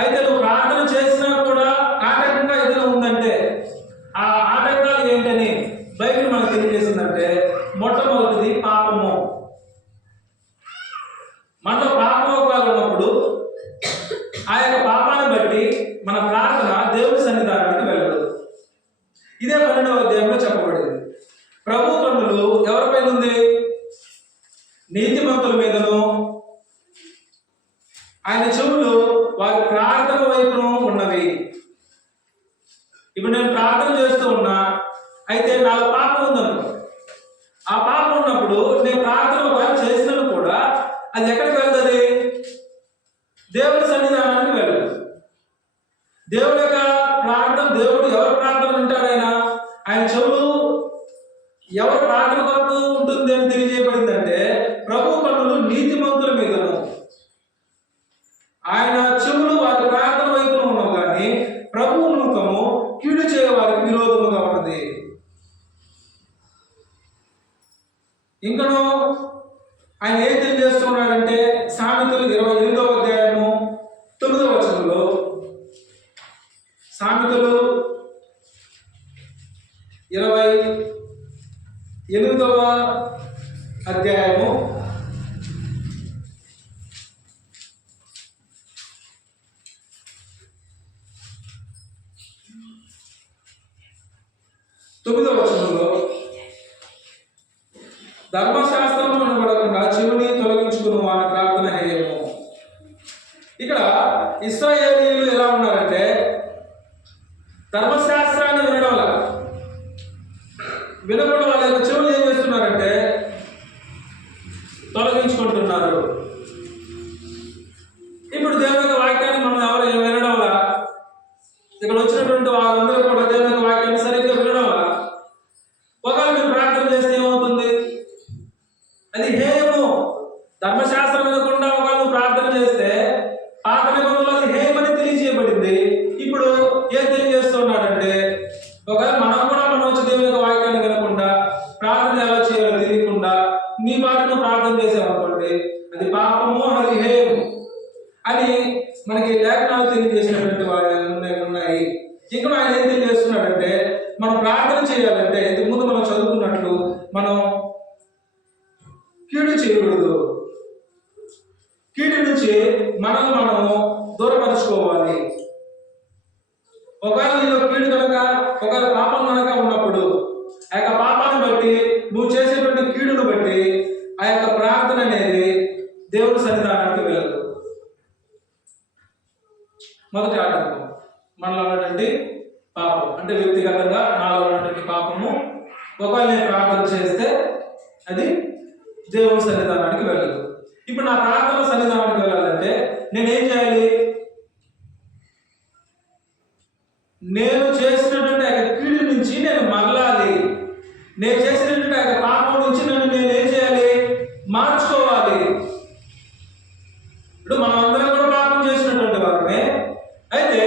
అయితే నువ్వు ప్రార్థన చేసినా కూడా ఆటంకంగా ఏదైనా ఉందంటే ఆ ఆటంకాలు ఏంటని బైబిల్ మనకు తెలియజేసిందంటే, మొట్టమొదటిది పాపము. మనలో పాపమోకాలు ఉన్నప్పుడు ఆ యొక్క పాపాన్ని బట్టి మన ప్రార్థన దేవుని సన్నిధానానికి వెళ్ళదు. ఇదే 12వ అధ్యాయంలో చెప్పబడింది. ప్రభు కన్నులు ఎవరిపైన ఉంది? నీతిమంతుల మీదను ఆయన చెవులు వారి ప్రార్థన వైపును ఉన్నవి. ఇప్పుడు నేను ప్రార్థన చేస్తూ ఉన్నా, అయితే నాలో పాపం ఉందనుకో. ఆ పాపం ఉన్నప్పుడు నేను ప్రార్థన వారు చేసినప్పుడు కూడా అది ఎక్కడికి వెళ్తుంది? దేవుడి సన్నిధానానికి వెళ్ళదు. దేవుడి యొక్క ప్రార్థన, దేవుడు ఎవరు ప్రార్థన వింటారైనా ఆయన చెవులు ఎవరు ప్రార్థన కొరకు ఉంటుంది అని తెలియజేయబడిందంటే, ప్రభు కన్నులు నీతిమంతుల మీదను ఆయన చెవులు వారి ప్రార్థన వైపున ఉన్నావు, కానీ ప్రభు ముఖము కీడు చేయ వారికి విరోధముగా ఉన్నది. ఇంకను ఆయన ఏం తెలియజేస్తున్నాడంటే, సామెతలు 28వ అధ్యాయము 9వ వచనంలో, సామెతలు 28వ అధ్యాయము 9వ వచనంలో, ధర్మశాస్త్రము వినబడకుండా చెవిని తొలగించుకుని వారి ప్రార్థన హేయము. ఇక్కడ ఇశ్రాయేలీయులు ఎలా ఉన్నారంటే, ధర్మశాస్త్రాన్ని వినకుండా వాళ్ళ యొక్క చెవులు ఏం చేస్తున్నారంటే తొలగించుకుంటున్నారు. ఇప్పుడు దేవుని యొక్క వాక్యాన్ని మనం ఎవరు వినడం వల్ల, ఇక్కడ వచ్చినటువంటి వారందరూ కూడా దేవుని యొక్క వాక్యాన్ని సరిగ్గా వినడం వల్ల, ఒకవేళ మీరు ప్రార్థన చేస్తే ఏమవుతుంది? అది హేయము. ధర్మశాస్త్రం వినకుండా ఒకవేళ నువ్వు ప్రార్థన చేస్తే పాత నిబంధనలో అది హేయమని తెలియజేయబడింది. ఇప్పుడు ఏం తెలియజేస్తున్నాడంటే, ఒకవేళ మనం వచ్చి దేవుని యొక్క వాక్యాన్ని వినకుండా ప్రార్థన ఎలా చేయాలో తెలియకుండా నీ వాటిని ప్రార్థన చేసామనుకోండి, అది పాపము, అది హేయము అని మనకి లేఖనాలు తెలియజేసినటువంటి ఉన్నాయి. ఇక్కడ ఆయన ఏం తెలియజేస్తున్నాడంటే, మనం ప్రార్థన చేయాలంటే ఇంతకు ముందు మనం చదువుకున్నట్లు మనం కీడు చేయకూడదు. కీడు నుంచి మనము దూరపరచుకోవాలి. ఒకవేళ నీలో కీడు కనుక, ఒకవేళ పాపం కనుక ఉన్నప్పుడు ఆ యొక్క పాపాన్ని బట్టి నువ్వు చేసేటువంటి కీడును బట్టి ఆ యొక్క ప్రార్థన అనేది దేవుడి సన్నిధానానికి వెళ్ళదు. మొదటి ఆటంకం మనలో ఉన్నటువంటి పాపం, అంటే వ్యక్తిగతంగా నాలో ఉన్నటువంటి పాపము. ఒకవేళ నేను ప్రార్థన చేస్తే అది దేవుడి సన్నిధానానికి వెళ్ళదు. ఇప్పుడు నా ప్రార్థన సన్నిధానానికి వెళ్ళాలంటే నేనేం చేయాలి? నేను చేసినటువంటి ఆ కీడు నుంచి నేను మరలాలి. నేను చేసినటువంటి ఆ పాపం నుంచి నన్ను నేనేం చేయాలి? మార్చుకోవాలి. ఇప్పుడు మనం అందరం కూడా పాపం చేసినటువంటి వారమే. అయితే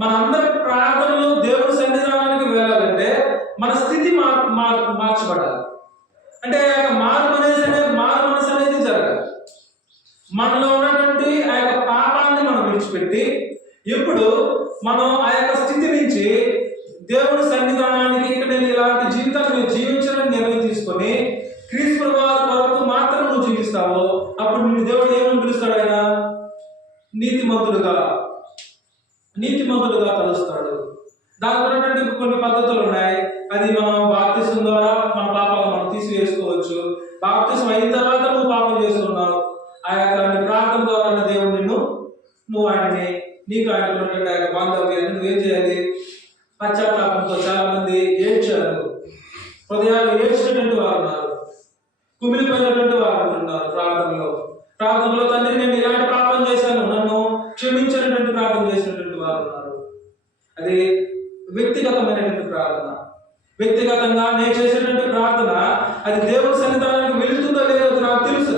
మనందరి ప్రార్థనలు దేవుడి సన్నిధానానికి వెళ్ళాలంటే మన స్థితి మార్చబడాలి. అంటే ఆ యొక్క మారు మనసు అనేది జరగాలి. మనలో ఉన్నటువంటి ఆ యొక్క పాపాన్ని మనం విడిచిపెట్టి ఇప్పుడు మనం ఆ యొక్క స్థితి నుంచి దేవుడి సన్నిధానానికి, ఇక్కడ నేను ఇలాంటి జీవితాన్ని జీవించాలని నిర్ణయం తీసుకొని క్రీస్తు వారి కొరకు మాత్రం నువ్వు జీవిస్తావు. అప్పుడు నిన్ను దేవుడు ఏమని పిలుస్తాడు? ఆయన నీతిమంతుడుగా, నీతిమంతులుగా తలుస్తాడు. దానికి ఉన్నటువంటి కొన్ని పద్ధతులు ఉన్నాయి. అది మనం బాప్తిసం ద్వారా మన పాపాలను మనం తీసివేసుకోవచ్చు. బాప్తిసం అయిన తర్వాత నువ్వు పాపం చేస్తున్నావు, ఆ యొక్క ప్రార్థన ద్వారా దేవుడు నువ్వు ఆయన్ని నీకు ఆయన ఉన్నటువంటి ఆ యొక్క బాంధవ్యాన్ని నువ్వేం చేయాలి? పశ్చాత్తాపంతో చాలా మంది ఏడ్చారు, హృదయాలు ఏడ్చినటువంటి వారు ఉన్నారు, కుమిలిపోయినటువంటి వారు ఉంటున్నారు. ప్రార్థనలో తండ్రి నేను ఇలాంటి పాపం చేశాను, నన్ను క్షమించినటువంటి ప్రార్థన చేసినటువంటి వారు ఉన్నారు. అది వ్యక్తిగతమైనటువంటి ప్రార్థన. వ్యక్తిగతంగా నేను చేసేటువంటి ప్రార్థన అది దేవుడి సన్నిధానానికి వెళుతుందో లేదో నాకు తెలుసు.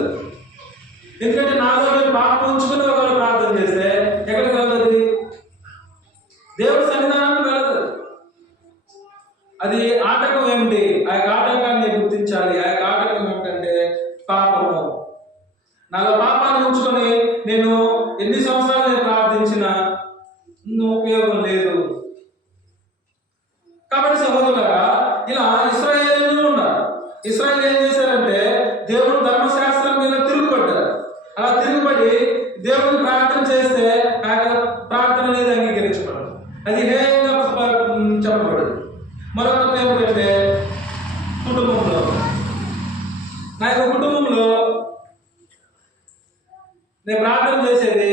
ఎందుకంటే నాలో నేను పాపం ఉంచుకుని ఒకవేళ ప్రార్థన చేస్తే ఎక్కడికి వెళ్తుంది? దేవుడి సన్నిధానానికి వెళ్ళదు. అది ఆటంకం ఏమిటి? ఆ యొక్క ఆటంకాన్ని గుర్తించాలి. ఆ యొక్క ఆటంకం ఏమిటంటే పాపము. నాలో పాపాన్ని ఉంచుకొని నేను ఎన్ని సంవత్సరాలు నేను ప్రార్థించినా ఉపయోగం లేదు. కాబట్టి సహోదరులారా, ఇలా ఇశ్రాయేలీయులు ఉన్నారు. ఇశ్రాయేలు ఏం చేశారంటే దేవుడు ధర్మశాస్త్రం మీద తిరుగుపడ్డారు. అలా తిరుగుబడి దేవుడిని ప్రార్థన చేస్తే ఆ ప్రార్థన అనేది అంగీకరించబడదు, అది హేయంగా చెప్పబడదు. మరొక ఏమిటంటే కుటుంబంలో, నా యొక్క కుటుంబంలో నేను ప్రార్థన చేసేది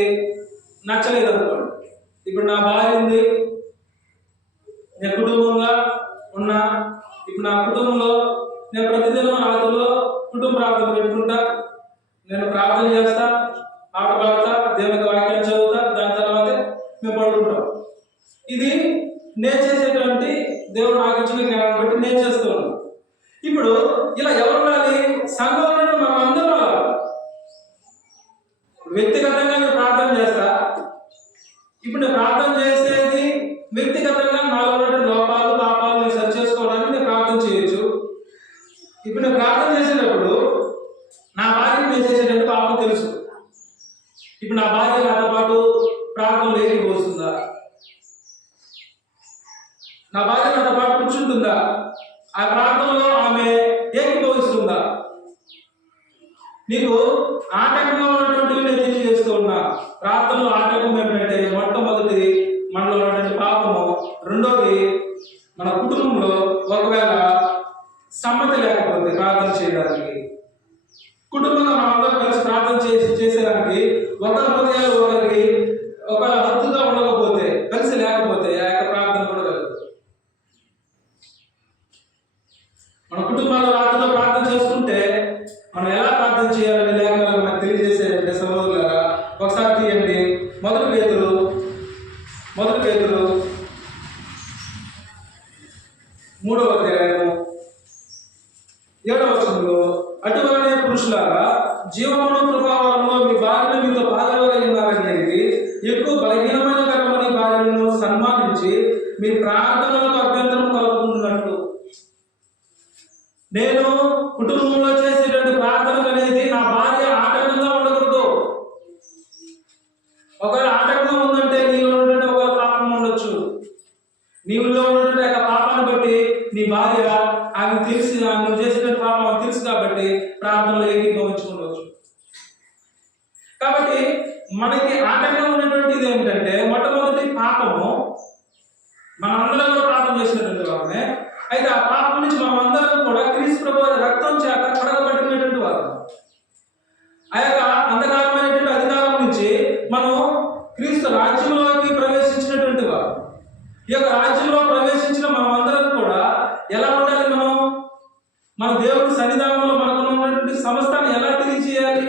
నచ్చలేదు అనుకోండి. ఇప్పుడు నా భార్య ఉంది, నేను కుటుంబంగా ఉన్నా. ఇప్పుడు నా కుటుంబంలో నేను ప్రతిదినం రాత్రిలో కుటుంబ ప్రార్థన పెట్టుకుంటా, నేను ప్రార్థన చేస్తా, పాట పాడతా, దేవునికి వాక్యం చదువుతా, దాని తర్వాత మేము పడుకుంటాం. ఇది నేను చేసేటువంటి దేవుడు నాకు ఇచ్చిన జ్ఞానం బట్టి నేను చేస్తూ ఉన్నాను. ఇప్పుడు ఇలా ఎవరు రాలి? సంఘంలో మనం అందరూ రావాలి. వ్యక్తిగతంగా నేను ప్రార్థన చేస్తా. ఇప్పుడు నేను ప్రార్థన చేసేది వ్యక్తిగతంగా నాలో ఉన్నటువంటి లోపాలు పాపాలు నేను సరి చేసుకోవడానికి నేను ప్రార్థన చేయొచ్చు. ఇప్పుడు నేను ప్రార్థన చేసేటప్పుడు నా భార్యకి నేను చేసేటట్టు పాపం తెలుసు. ఇప్పుడు నా భార్య నాతో పాటు ప్రార్థనలు ఏకీభవిస్తుందా? నా భార్య నాతో పాటు కూర్చుంటుందా? ఆ ప్రార్థనలో ఆమె ఏకీభవిస్తుందా? నీకు ఆటంకంగా ఉన్నటువంటివి నేను తెలియజేస్తూ ఉన్నా. ప్రార్థనలో ఆటంకం ఏంటంటే మొట్టమొదటిది మనలో ఉన్నటువంటి పాపము, రెండోది మన కుటుంబంలో ఒకవేళ సమ్మతి లేకపోతే ప్రార్థన చేయడానికి, కుటుంబంగా మనందరం కలిసి ప్రార్థన చేసేదానికి ఒకరి హృదయాలు ఒకరికి ఒక హద్దుగా ఉండకపోతే, కలిసి లేకపోతే ఆ యొక్క ప్రార్థన కూడా కలదు. మన కుటుంబాల్లో రాత్రిలో ప్రార్థన చేసుకుంటే మనం ఎలా ప్రార్థన చేయాలని లేఖనాలు మనకు తెలియజేసే సహోదరులారా, ఒకసారి తీయండి. మొదటి పేతురు 3వ అధ్యాయము 7వ వచనంలో, అటువలనే పురుషులారా జీవమును కృపావరంలో మీ భార్యను మీతో పాల్గొనగలిగినారని ఎక్కువ బలహీనమైన కర్మని భార్యను సన్మానించి మీ ప్రార్థనలకు అభ్యంతరం కలుగుతున్నట్లు. నేను కుటుంబంలో చేసేటువంటి ప్రార్థన అనేది నా భార్య ఆటంకంగా ఉండకూడదు. ఒకవేళ ఆటంకంగా ఉందంటే నీలో ఉన్నటువంటి ఒక పాపం ఉండొచ్చు. నీవులో ఉన్నటువంటి ఒక పాపాన్ని బట్టి నీ భార్య ఆమె తెలిసి నువ్వు చేసేటువంటి పాపం తెలుసు కాబట్టి ప్రార్థనలో ఏకీభవించుకుండవచ్చు. కాబట్టి మనకి ఆటంకంగా ఉన్నటువంటిది ఏమిటంటే మొట్టమొదటి పాపము. మనమందరం కూడా పాపం చేసినటువంటి వారమే. అయితే ఆ పాపం నుంచి మనం అందరం కూడా క్రీస్తు ప్రభువు రక్తం చేత కడగబడినటువంటి వారు. ఆ యొక్క అంధకారమైనటువంటి అధికారం నుంచి మనం క్రీస్తు రాజ్యంలోకి ప్రవేశించినటువంటి వారు. ఈ యొక్క రాజ్యంలో ప్రవేశించిన మనం అందరం కూడా ఎలా ఉండాలి? మన దేవుని సన్నిధానంలో మనకు ఉన్నటువంటి సమస్తాన్ని ఎలా తెలియజేయాలి?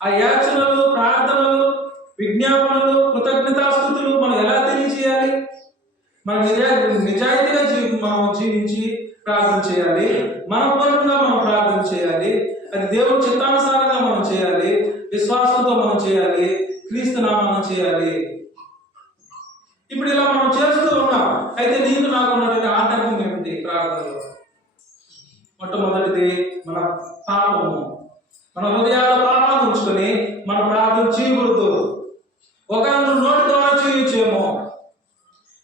ఆ యాచనలు, ప్రార్థనలు, విజ్ఞాపనలు, కృతజ్ఞతాస్తుతులు మనం ఎలా తెలియజేయాలి? మనం నిజాయితీగా మనం జీవించి ప్రార్థన చేయాలి. మనపూర్వకంగా మనం ప్రార్థన చేయాలి. అది దేవుడి చిత్తానుసారంగా మనం చేయాలి. విశ్వాసంతో మనం చేయాలి. క్రీస్తు నామమున చేయాలి. ఇప్పుడు ఇలా మనం చేస్తూ ఉన్నాం. అయితే నీకు నాకు ఉన్నటువంటి ఆటంకం ఏమిటి ప్రార్థనలో? మొట్టమొదటిది మన పాపము. మన హృదయాల పాపాన్ని ఉంచుకొని మన ప్రార్థన చేయకూడదు. ఒకవేళ నువ్వు నోటి ద్వారా చేయొచ్చేమో,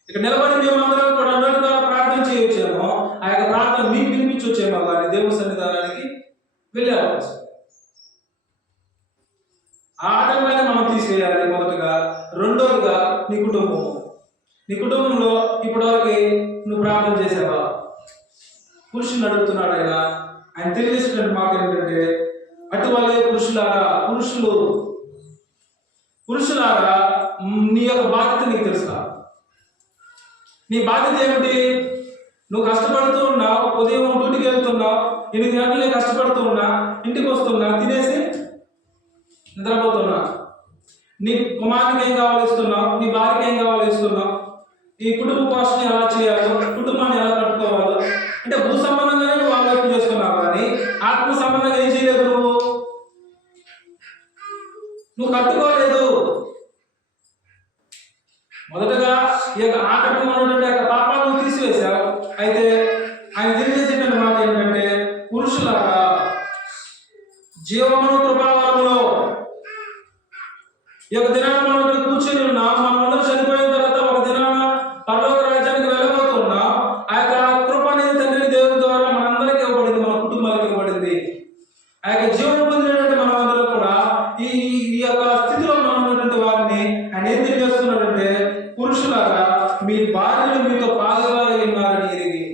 ఇక్కడ నిలబడి మేమందరం కూడా నోటి ద్వారా ప్రార్థన చేయొచ్చేమో, ఆ యొక్క ప్రార్థన మీకు వినిపించొచ్చేమో, కానీ దేవుని సన్నిధానానికి వెళ్ళే అవకాశం. ఆ ఆటంకాన్ని మనం తీసేయాలి మొదటగా. రెండోదిగా నీ కుటుంబం. నీ కుటుంబంలో ఇప్పటివరకు నువ్వు ప్రార్థన చేసావా? పురుషుని అడుగుతున్నాడు ఆయన తెలియజేసినటువంటి మాట ఏంటంటే, అటువలే పురుషులారా నీ యొక్క బాధ్యత నీకు తెలుసా? నీ బాధ్యత ఏమిటి? నువ్వు కష్టపడుతూ ఉన్నావు, ఉదయం డ్యూటీకి వెళ్తున్నావు, 8 గంటలే కష్టపడుతూ ఉన్నా, ఇంటికి వస్తున్నా, తినేసి నిద్రపోతున్నా. నీ కుమారునికి ఏం కావాలి ఇస్తున్నావు, నీ భార్యకి ఏం కావాలి ఇస్తున్నావు, ఈ కుటుంబ పోషణ ఎలా చేయాలో, కుటుంబాన్ని ఎలా కట్టుకోవాలో, అంటే భూ సంబంధంగానే నువ్వు ఆలోచన చేసుకున్నావు, కానీ ఆత్మ సంబంధంగా ఏం చేయలేదు. నువ్వు కట్టుకోలేదు. మొదటగా ఈ యొక్క ఆటంకం ఉన్నటువంటి యొక్క పాపాలను తీసివేశావు. అయితే ఆయన తెలియజేసిన మాట ఏంటంటే, పురుషులారా జీవమును కృపావరములో ఈ యొక్క దినాన్ని మనం కూర్చొని ఉన్నాం. మనందరూ చనిపోయిన తర్వాత ఒక దినాన పరలోక రాజ్యానికి వెళ్ళబోతున్నాం. ఆ యొక్క కృప అనేది తండ్రి దేవుని ద్వారా మనందరికీ ఇవ్వబడింది, మన కుటుంబాలకు ఇవ్వబడింది. ఆ యొక్క జీవనం పొందినటువంటి మనమందరూ కూడా ఈ యొక్క స్థితిలో మనం ఉన్నటువంటి వారిని ఆయన ఏం తెలియజేస్తున్నాడంటే, పురుషులారా మీ భార్యలు మీతో పాలుగానే ఉన్నారని ఎరిగి.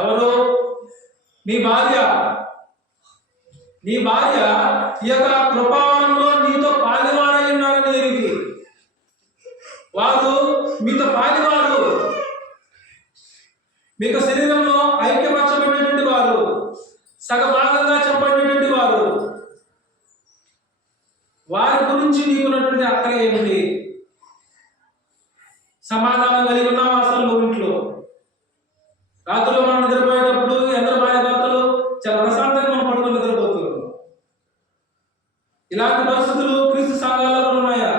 ఎవరు? నీ భార్య ఈ యొక్క కృపావరంలో నీతో పాలుగానే ఉన్నారని ఎరిగి. వారు మీతో పాలువారు, మీకు శరీరంలో ఐక్యపరచబడినటువంటి వారు, సగభాగంగా చెప్పబడినటువంటి వారు. వారి గురించి నీకున్నటువంటి అక్కర ఏమిటి? సమాధానం కలిగి ఉన్నావా అసలు నువ్వు ఇంట్లో? రాత్రులు మనం నిద్రపోయేటప్పుడు ఎందరు భార్య భర్తలు చాలా ప్రశాంతంగా మనం పడుకొని నిద్రపోతున్నాం. ఇలాంటి పరిస్థితులు క్రీస్తు సంఘాలలో ఉన్నాయా?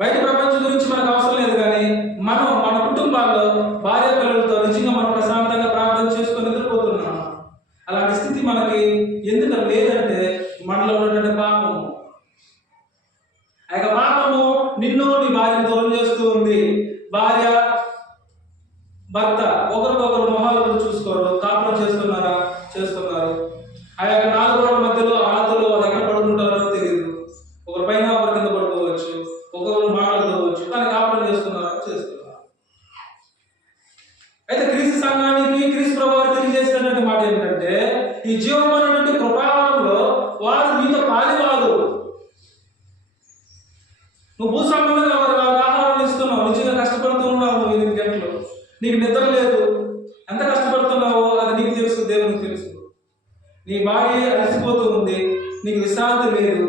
బయట ప్రపంచం గురించి మనకు అవసరం లేదు, కానీ మనం మన కుటుంబాల్లో భార్య పిల్లలతో నిజంగా మనం ప్రశాంతంగా ప్రార్థన చేసుకొని నిద్రపోతున్నాం. అలాంటి స్థితి మనకి ఎందుకు లేదంటే, మనలో ఉన్నటువంటి పాపము. ఆ యొక్క పాపము నిన్ను నీ భార్యను దూరం చేస్తూ ఉంది. భార్య భర్త ఒకరికొకరు మొహాలను చూసుకోవడం, కాపురం చేస్తున్నారు. ఆ యొక్క 4 గోడల మధ్యలో ఆడతలు అది ఎక్కడ పడుకుంటారో తెలియదు. ఒకరి పైన ఒకరి కింద పడుకోవచ్చు, ఒకరు మాట్లాడుకోవచ్చు, కానీ కాపురం చేస్తున్నారు. అయితే క్రీస్తు సంఘానికి క్రీస్తు ప్రభువు తెలియజేసినటువంటి మాట ఏంటంటే, ఈ జీవమైనటువంటి కృపావరంలో వారు మీతో పాలివారు. నువ్వు భూ సంబంధంగా వారికి ఆహారం ఇస్తున్నావు, నిజంగా కష్టపడుతూ ఉన్నావు. 8 గంటలు నీకు నిద్ర లేదు. ఎంత కష్టపడుతున్నావో అది నీకు తెలుసు, దేవునికి తెలుసు. నీ భార్య అలసిపోతూ ఉంది, నీకు విశ్రాంతి లేదు.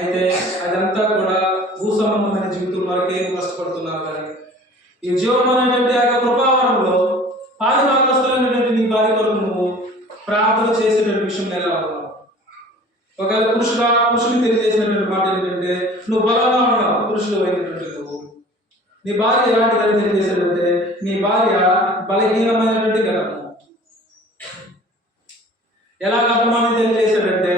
అయితే అదంతా కూడా భూ సంబంధమైన జీవితం వరకే కష్టపడుతున్నావు. కానీ ఈ జీవమైనటువంటి ఆ కృపావరంలో పాలిభాగస్తులైనటువంటి నీ భార్య కొరకు నువ్వు ప్రార్థన చేసేటువంటి విషయం ఎలా ఉన్నావు? ఒకవేళ పురుషులు తెలియజేసినటువంటి మాట ఏంటంటే, నువ్వు బలంగా ఉన్నావు. పురుషులు అయినటువంటి నువ్వు, నీ భార్య ఎలాంటిదని తెలియజేశాడంటే, నీ భార్య బలహీనమైనటువంటి గణము. ఎలా గర్భమాన్ని తెలియజేశాడంటే,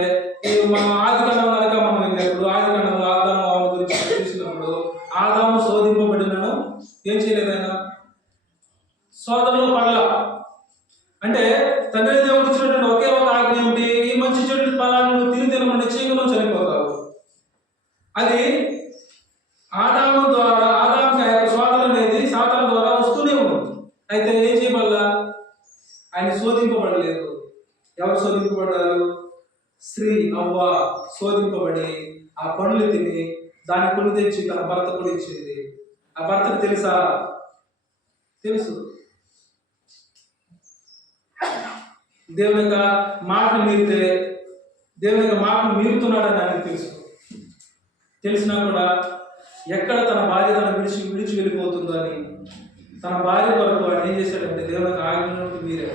మనం ఆదికాండం కనుక మనం వెళ్ళినప్పుడు, ఆదికాండంలో ఆదాము గురించి చూసినప్పుడు, ఆదాము శోధింపబడినను ఏం చేయలేదైనా శోధనలో పడల. అంటే తండ్రి దేవుడు ఇచ్చినటువంటి ఒకే ఒక ఆజ్ఞ ఏమిటి? ఈ మంచి చెడు ఫలాన్ని నువ్వు తినమని చీకలో చనిపోతావు. అది ఆదాము ద్వారా శోధన అనేది సాతాను ద్వారా వస్తూనే ఉంటుంది. అయితే ఏం చేయబడలా? ఆయన శోధింపబడలేదు. ఎవరు శోధింపబడ్డారు? స్త్రీ అవ్వ శోధింపబడి ఆ పండ్లు తిని దాన్ని కొని తెచ్చి తన భర్త కూడా ఇచ్చింది. ఆ భర్తకు తెలుసా? తెలుసు. దేవుని యొక్క మాటను మీరితే దేవుని యొక్క మాటను మీరుతున్నాడని ఆయనకు తెలుసు. తెలిసినా కూడా ఎక్కడ తన భార్య తన విడిచి వెళ్ళిపోతుందో అని తన భార్య కొరకు ఆయన ఏం చేశాడంటే, దేవుని యొక్క ఆజ్ఞను మీరే.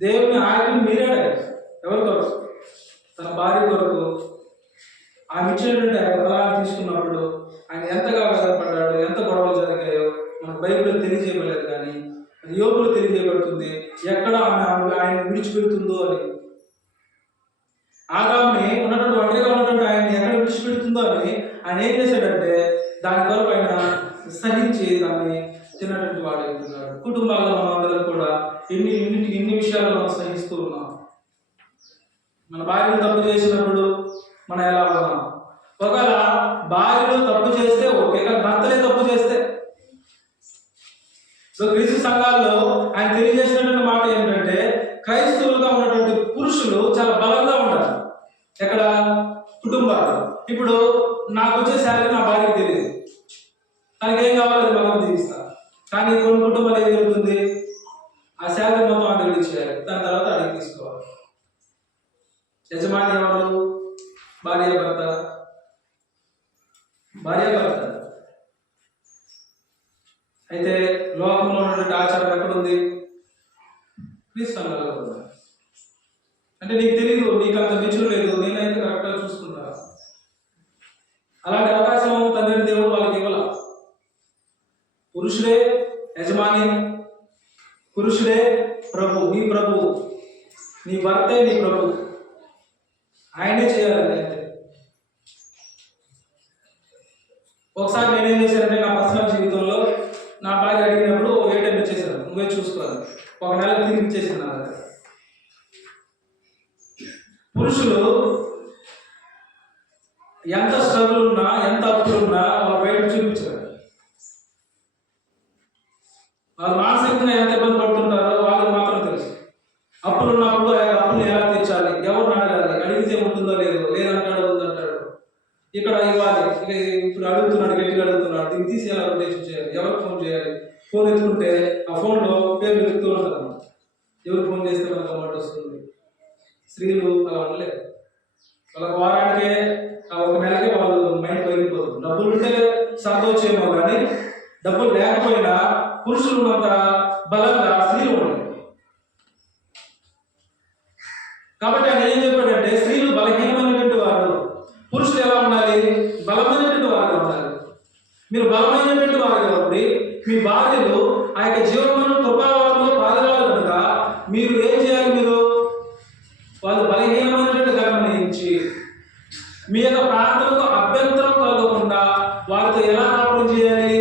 దేవుని ఆజ్ఞను మీరాడు. ఎవరి కొరకు? తన భార్య కొరకు. ఆమె ఇచ్చినటువంటి ఆయన ఫలాన్ని తీసుకున్నప్పుడు ఆయన ఎంతగా బాధపడ్డాడు, ఎంత గొడవలు జరిగాయో మన బైబిల్లో తెలియజేయబడలేదు, కానీ అది యోగులు తెలియజేయబడుతుంది. ఎక్కడ ఆయన విడిచిపెడుతుందో అని, ఆదాముని ఉన్నటువంటి ఒంటరిగా ఉన్నటువంటి ఆయన్ని ఎక్కడ విడిచిపెడుతుందో అని ఆయన ఏం చేశాడంటే, దాని కొరకు ఆయన సహించి దాన్ని తిన్నటువంటి వాడు ఉంటున్నాడు. కుటుంబాల్లో మనం అందరం కూడా ఇన్ని విషయాలు మనం సహిస్తూ ఉన్నాం. మన భార్యలు తప్పు చేసినప్పుడు మనం ఎలా ఉన్నాం? ఒకవేళ భార్యలు తప్పు చేస్తే ఓకే, కానీ భర్తలే తప్పు చేస్తే, సో క్రీస్తు సంఘాల్లో ఆయన తెలియజేసినటువంటి మాట ఏంటంటే క్రైస్తవులుగా ఉన్నటువంటి పురుషులు చాలా బలంగా ఉండాలి. ఎక్కడ? కుటుంబాలు. ఇప్పుడు నాకు వచ్చే శాలరీ నా భార్యకి తెలియదు, తనకి ఏం కావాలో అది మనం తీస్తా. కానీ కొన్ని కుటుంబాలు ఏం జరుగుతుంది, ఆ శాలరీ మొత్తం అడిగి చేయాలి, దాని తర్వాత అడిగి తీసుకోవాలి. యజమాని ఎవరు? భార్య భర్త. అయితే లోకంలో ఉన్నటువంటి ఆచారం ఎక్కడుంది? క్రీస్తు సంఘాలలో ఉంది. అంటే నీకు తెలియదు, నీకు అంత మెచ్యూర్ లేదు, నేనైతే కరెక్ట్గా చూసుకుంటా. అలాంటి అవకాశం తండ్రి దేవుడు వాళ్ళకి ఇవ్వాల. పురుషుడే యజమాని, పురుషుడే ప్రభు, నీ భర్తే నీ ప్రభు, ఆయనే చేయాలండి అంతే. ఒకసారి నేనేం చేశానంటే నా పర్సనల్ జీవితంలో నా భార్య అడిగినప్పుడు ఏటైం ఇచ్చేసాను, నువ్వే చూసుకోవాలి, ఒక నెల తిరిగి ఇచ్చేసాను నా దగ్గర. పురుషులు ఎంత స్ట్రగుల్ ఉన్నా, ఎంత అప్పులున్నా వాళ్ళు బయట చూపించారు. వాళ్ళు మానసికంగా ఎంత ఇబ్బంది పడుతుంటారో వాళ్ళకి మాత్రం తెలుసు. అప్పులు ఉన్నప్పుడు అప్పులు ఎలా తీర్చాలి, ఎవరు అడగాలి, అడిగితే ఉంటుందో లేదో, లేదంటాడు ఉందంటాడు, ఇక్కడ ఇవ్వాలి, ఇక ఇప్పుడు అడుగుతున్నాడు, గట్టిగా అడుగుతున్నాడు, దీన్ని తీసి ఎలా రొటేషన్ చేయాలి, ఎవరికి ఫోన్ చేయాలి, ఫోన్ ఎత్తుకుంటే ఆ ఫోన్లో పేర్లు వెతుకుతూ ఉంటారు. ఎవరు ఫోన్ చేస్తే మనకు అమౌంట్ వస్తుంది. స్త్రీలు అలా ఉండలేదు. వాళ్ళకి వారానికే ఒక నెలకే వాళ్ళు మైండ్ పగిలిపోతుంది. డబ్బులు ఉంటే సంతోషమో కానీ డబ్బులు లేకపోయినా పురుషులు ఉన్నంత బలంగా స్త్రీలు ఉండవు. కాబట్టి ఆయన ఏం చెప్పాడంటే స్త్రీలు బలహీనమైనటువంటి వారు, పురుషులు ఎలా ఉండాలి? బలమైనటువంటి వారుగా ఉండాలి. మీరు బలమైనటువంటి వారు కాబట్టి మీ భార్యలు ఆ యొక్క జీవన కృపావరంలో పాల్గొనాలి కనుక మీరు ఏం చేయాలి? మీరు వాళ్ళు బలహీనమైనటువంటి గమనించి మీ యొక్క ప్రార్థనకు అభ్యంతరం కలగకుండా వారితో ఎలా కాపురం చేయాలి?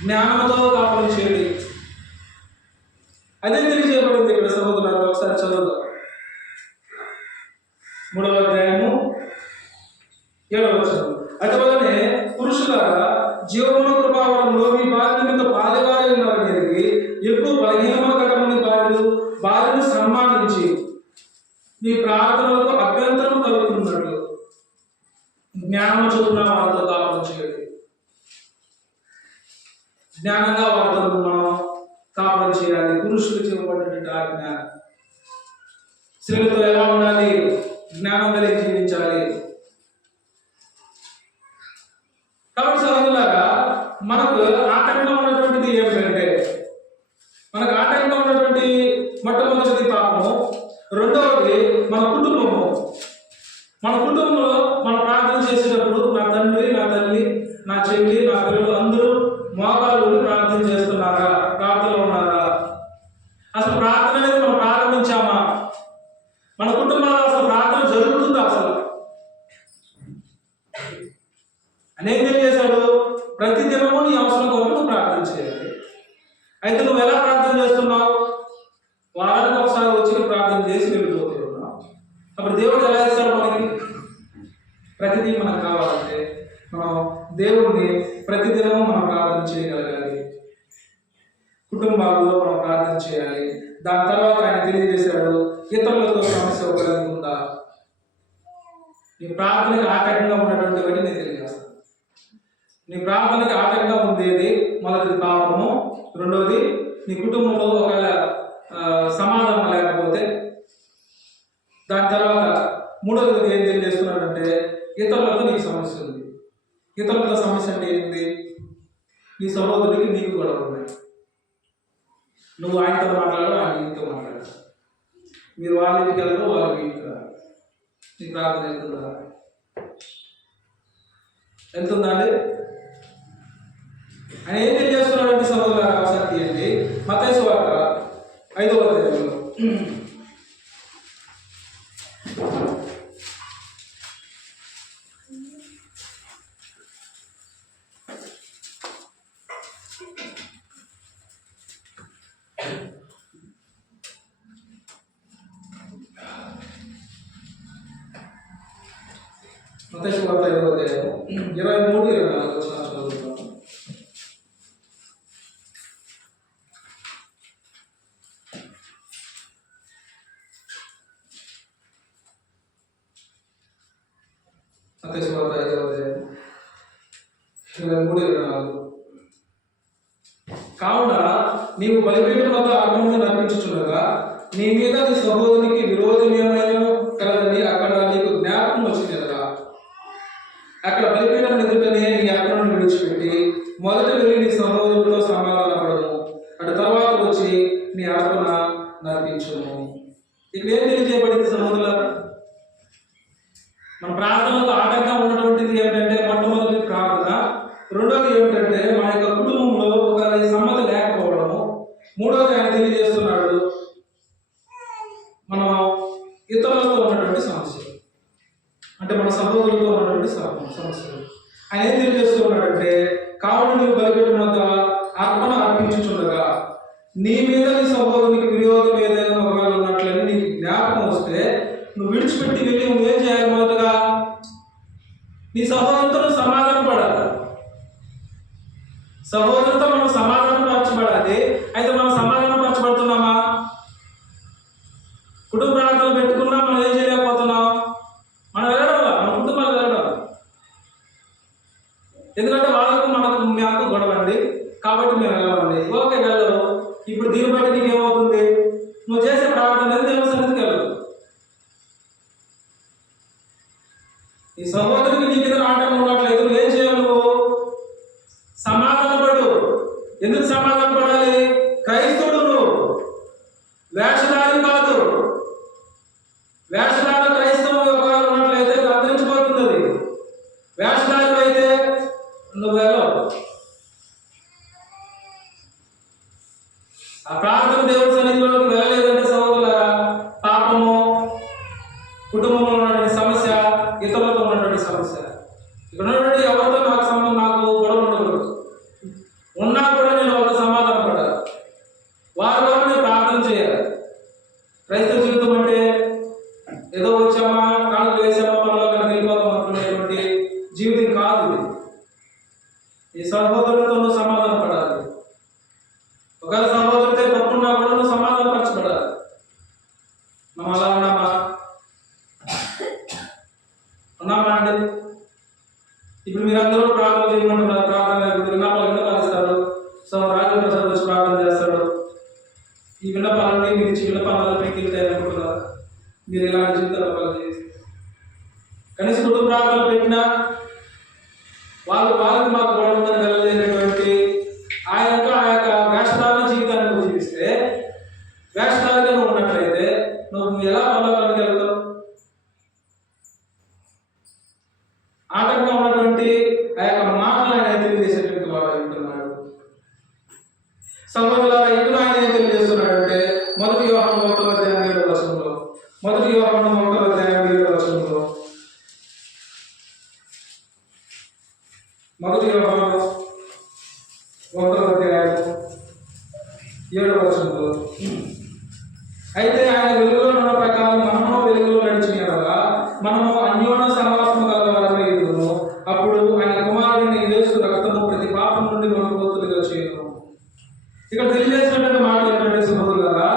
జ్ఞానంతో కాపురం చేయాలి. అదే తెలియజేయబడింది ఇక్కడ సహోదరులారా. ఒకసారి చదువుతాం 3వ అధ్యాయము 7వ వచనం. అటువలనే పురుషులారా జీవన కృపావరంలో మీ భార్య మీతో పాలుగారే ఉన్నారని ఎరిగి ఎక్కువ బలహీనమైన భార్యను సన్మానించి మీ ప్రార్థనలకు అభ్యంతరం కలుగుతున్నట్లు జ్ఞానం చదువున వారితో కాపురం చేయండి. జ్ఞానంగా వారితో మనం కాపురం చేయాలి. పురుషులు చెప్పబడినటువంటి ఆ జ్ఞానం. స్త్రీలతో ఎలా ఉండాలి? జ్ఞానం కలిగి జీవించాలి. కాబట్టి సహోదరులారా మనకు ఆటంకంగా ఉన్నటువంటిది ఏమిటంటే, మనకు ఆటంకంగా ఉన్నటువంటి మొట్టమొదటిది పాపము, రెండవది మన కుటుంబము. మన కుటుంబంలో మనం ప్రార్థన చేసేటప్పుడు నా తండ్రి, నా తల్లి, నా చెల్లి, నా పిల్లలు అందరూ మోకాలు ప్రార్థన చేస్తున్నారా? ప్రార్థనలో ఉన్నారా? అసలు ప్రార్థన అనేది మనం ప్రారంభించామా? మన కుటుంబాల్లో అసలు ప్రార్థన జరుగుతుందా? అసలు అనేక చేశాడు. ప్రతి దినము నీ అవసరం కొరకు నువ్వు ప్రార్థన చేయాలి. అయితే నువ్వు ఎలా ప్రార్థన చేస్తున్నావు? వారానికి ఒకసారి వచ్చి ప్రార్థన చేసి వెళ్ళిపోతున్నావు. అప్పుడు దేవుడు ఎలా ఇస్తాడు మనకి? ప్రతిదీ మనకు కావాలంటే మనం దేవుడిని ప్రతిదినము మనం ప్రార్థన చేయగలగాలి. కుటుంబాల్లో మనం ప్రార్థన చేయాలి. దాని తర్వాత ఆయన తెలియజేశాడు, ఇతరులతో సమస్య కలిగి ఉందా? నీ ప్రార్థనకి ఆటంకంగా ఉన్నటువంటి వాటి నేను తెలియజేస్తాను. నీ ప్రార్థనకి ఆటంకంగా ఉండేది మొదటిది పాపము, రెండవది నీ కుటుంబంలో ఒకవేళ సమాధానం లేకపోతే, దాని తర్వాత మూడవది ఏం తెలియజేస్తున్నాడంటే ఇతరులతో నీకు సమస్య ఉంది. ఇతరులతో సమస్య అంటే ఏంటి? నీ సహోదరుడికి నీకు గొడవ ఉన్నాయి. నువ్వు ఆయనతో మాట్లాడు, ఆయన నీతో మాట్లాడు. మీరు వాళ్ళ ఇంటికి వెళ్ళరు, వాళ్ళ ఇంటికి రారు. నీ ప్రార్థన వెళ్తుందా అండి? ఆయన ఏం తెలియజేస్తున్నాడంటే సహోదరుల అవసరం ఏంటి? మత్తయి సువార్త 5వ అధ్యాయంలో మత్తయి సువార్త 5వ అధ్యాయం 23-24 వచనాలు చదువుతాం. మత్తయి సువార్త 5వ అధ్యాయం 23-24. కావున నీవు బలిపీఠం వద్ద అర్పణను అర్పించుచుండగా నీ మీద నీ సహోదరునికి విరోధమేమైనా కలదని అక్కడ నీకు జ్ఞాపకం వచ్చింది కదా. అక్కడ బలిపీఠం ఎదుటనే నీ అర్పణను విడిచిపెట్టి మొదట వెళ్ళి నీ సహోదరులతో సమాధానపడము, అటు తర్వాత వచ్చి నీ అర్పణ నర్పించుము. ఇక్కడ ఏం తెలియజేయబడింది సహోదరుల? మన ప్రార్థనలో ఆటంకంగా ఉన్నటువంటిది ఏమిటంటే మొట్టమొదటి ప్రార్థన, రెండోది ఏమిటంటే మన యొక్క కుటుంబంలో ఒక సమ్మతి లేకపోవడము, మూడోది ఆయన తెలియజేస్తున్నాడు మనం ఇతరులతో ఉన్నటువంటి సమస్యలు, అంటే మన సహోదరులతో ఉన్నటువంటి సమస్యలు. ఆయన ఏం తెలియజేస్తున్నాడంటే కావున నీవు బలిపీఠం వద్ద అర్పణ అర్పించుచుండగా నీ మీద నీ సహోదరునికి విరోధం ఏదైనా ఒకవేళ ఉన్నట్లని నీకు జ్ఞాపకం వస్తే నువ్వు విడిచిపెట్టి వెళ్ళి నువ్వేం చేయాలి? మొదటగా నీ సహోదరుతో సమాధానం పడాలి. సహోదరుతో మనం సమాధానం పరచబడాలి. అయితే మనం సమాధానం పరచబడుతున్నామా? కుటుంబ ప్రార్థనలు పెట్టుకున్నా మనం ఏం చేయలేకపోతున్నాం? మనం వెళ్ళడం, మన కుటుంబాలు వెళ్ళడం. ఎందుకంటే వాళ్ళకు మాకు గొడవండి కాబట్టి మేము వెళ్ళాలండి. ఓకే, వెళ్ళవు. ఇప్పుడు దీన్ని బట్టి నీకు ఏమవుతుంది? నువ్వు చేసే ప్రార్థన దేవుని సన్నిధికి వెళ్ళవు. ఈ సహోదరునికి నీ మీద ఆటంకం ఉన్నట్లయితే నువ్వేం చేయాలి? నువ్వు సమాధానపడు. ఎందుకు సమాధానపడాలి? క్రైస్తవుడు నువ్వు, వేషధారి కాదు. వేషధారి క్రైస్తవం ఒకవేళ ఉన్నట్లయితే అంతరించిపోతుంది. వేషధారి అయితే నువ్వు వెళ్ళవు. ఆ ప్రార్థన దేవుడి సన్నిధిలోకి వెళ్ళలేదంటే సహోదరులారా, పాపము, కుటుంబంలో ఉన్నటువంటి సమస్య, ఇతరులతో ఉన్నటువంటి సమస్య. ఇక్కడ ఉన్నటువంటి ఎవరితో నాకు గొడవ ఉండకూడదు. ఉన్నా కూడా నేను ఒక సమాధానం పడాలి. వారి ద్వారా నేను ప్రార్థన చేయాలి. క్రైస్తవ జీవితం అంటే ఏదో వచ్చామా, కాళ్ళు వేసామా, పనులు అక్కడికి వెళ్ళిపోతాం అనుకునేటువంటి జీవితం కాదు. ఈ సహోదరులతో నువ్వు సమాధానం పడాలి. ఒకవేళ సహోదరుడితో తప్పున్నా కూడా నువ్వు సమాధానం పరచబడాలి. మనం అలా ఉన్నామా అండి? ఇప్పుడు మీరందరూ ప్రార్థన చేయమంటున్నారు. ప్రార్థన విన్నపాలు ఇస్తారు. సో రాజు ప్రసాద్ వచ్చి ప్రార్థన చేస్తాడు. ఈ విన్నపాలని మీరు ఇచ్చి విన్నపాలను పెంకితాయి అనుకుంటున్నారు. మీరు ఇలాంటి జీవితాలు చేసి కనీసం కుటుంబ ప్రార్థనలు పెట్టినా వాళ్ళకి మాకు గొడవ ఉందని వెళ్ళలేనటువంటి ఆ యొక్క వేషధారణ జీవితాన్ని నువ్వు జీవిస్తే, వేషధారిగా నువ్వు ఉన్నట్లయితే నువ్వు ఎలా పనులకు వెళ్తావు? ఆటంకంగా ఉన్నటువంటి ఆ యొక్క మాటలు ఆయన తెలియజేసేటువంటి వాడు అంటున్నాడు. సహోదరులారా, ఇక్కడ ఆయన ఏం తెలియజేస్తున్నాడంటే మొదటి యోహాను 1వ అధ్యాయం 7వ వచనంలో, మొదటి యోహాను 1వ అధ్యాయం 7వ వచనంలో, మొదటి యోహాను 1వ అధ్యాయం 7వ వచనంలో, అయితే ఆయన వెలుగులో ఉన్న ప్రకారం మనము వెలుగులో నడిచిన కదా మనము అన్యోన్య సహవాసము గలవారమై ఉందుము. అప్పుడు ఆయన కుమారుడిని యేసు రక్తము ప్రతి పాపం నుండి మనకు పోతులుగా చేయను. ఇక్కడ తెలియజేసినటువంటి మాట ఏంటంటే సహోదరులారా,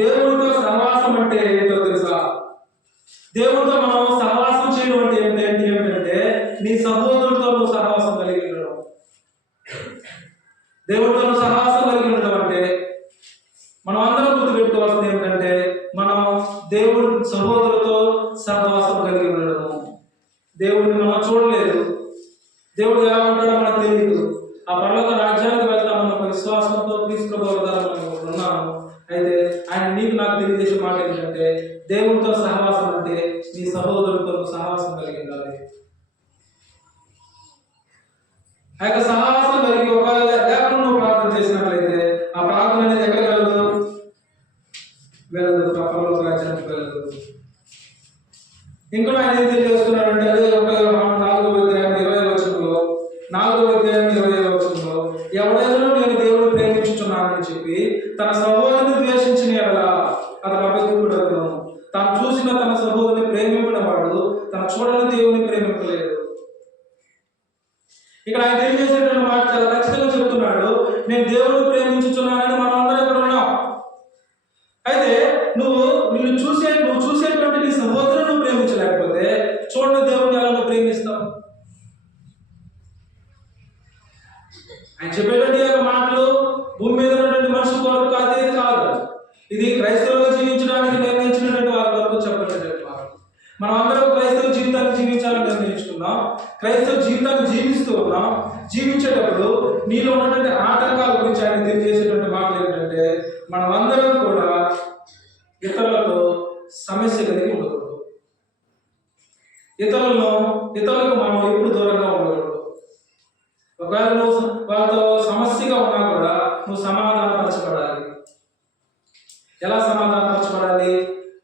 దేవుడితో సహవాసం అంటే ఏంటో తెలుసా? దేవుడితో మనం సహవాసం చేయడం అంటే ఏమిటంటే నీ సహోదరులతో నువ్వు సహవాసం కలిగి ఉండడం. దేవుడితో నువ్వు సహవాసం కలిగి ఉండడం అంటే మనం అందరం గుర్తుపెట్టుకోవాల్సింది ఏమిటంటే మనం దేవుడి సహోదరులతో సహవాసం కలిగి ఉండడము. దేవుడిని మనం చూడలేదు, దేవుడు ఎలా ఉంటాడో మనకు తెలియదు. ఆ పరలోక రాజ్యానికి వెళ్తామన్న ఒక విశ్వాసంతో తీసుకుపోతామని ఉన్నాము. అయితే ఆయన నీకు నాకు తెలియజేసే మాట ఏంటంటే దేవుడితో సహవాసం అంటే నీ సహోదరులతో సహవాసం కలిగి ఉండాలి. ఆ యొక్క సహవాసం కలిగి ఒకవేళ లేకుండా నువ్వు ప్రార్థన చేసినట్లయితే ఆ ప్రార్థన అనేది ఎక్కడికి వెళ్ళదు? పరలోక రాజ్యానికి వెళ్ళదు. ఇంకా ఆయన ఏం తెలియజేస్తున్నాడంటే అదే 4వ అధ్యాయం 20వ వచనంలో, 4వ అధ్యాయం 20వ వచనంలో, ఎవడైనా నేను దేవుడు ప్రేమించుచున్నానని చెప్పి తన సహోదరుని ద్వేషించిన యెడల అతడు అబద్ధికుడగును. తాను చూసిన తన సహోదరుని ప్రేమించిన వాడు తన చూడని దేవుని ప్రేమించలేదు. ఇక్కడ ఆయన తెలియజేసేటువంటి మాట చాలా ఖచ్చితంగా చెప్తున్నాడు, నేను దేవుని ప్రేమించుచున్నానని మనం అందరం ఇక్కడ ఉన్నాం. అయితే నువ్వు చూసేటువంటి నీ సహోదరుని నువ్వు ప్రేమించలేకపోతే చూడండి దేవుని ఎలా నువ్వు ప్రేమిస్తావు. ఆయన చెప్పేటువంటి మాటలు భూమి మీద ఉన్నటువంటి మనుషుల కొరకు అది కాదు, ఇది క్రైస్తవులుగా జీవించడానికి నిర్ణయించినటువంటి వారి వరకు చెప్పబడినటువంటి మాటలు. మనం అందరం క్రైస్తవ జీవితాన్ని జీవించాలని నిర్ణయించుకున్నాం, క్రైస్తవ జీవితాన్ని జీవిస్తూ ఉన్నాం. జీవించేటప్పుడు నీలో ఉన్నటువంటి ఆటంకాల గురించి ఆయన తెలియజేసేటువంటి మాటలు ఏంటంటే, మనం అందరం కూడా ఇతరులతో సమస్య కలిగి ఉండకూడదు. ఇతరులకు మనం ఎప్పుడు దూరంగా ఉండకూడదు. ఒకవేళ నువ్వు వాళ్ళతో సమస్యగా ఉన్నా కూడా నువ్వు సమాధానపరచబడాలి. ఎలా సమాధానపరచబడాలి?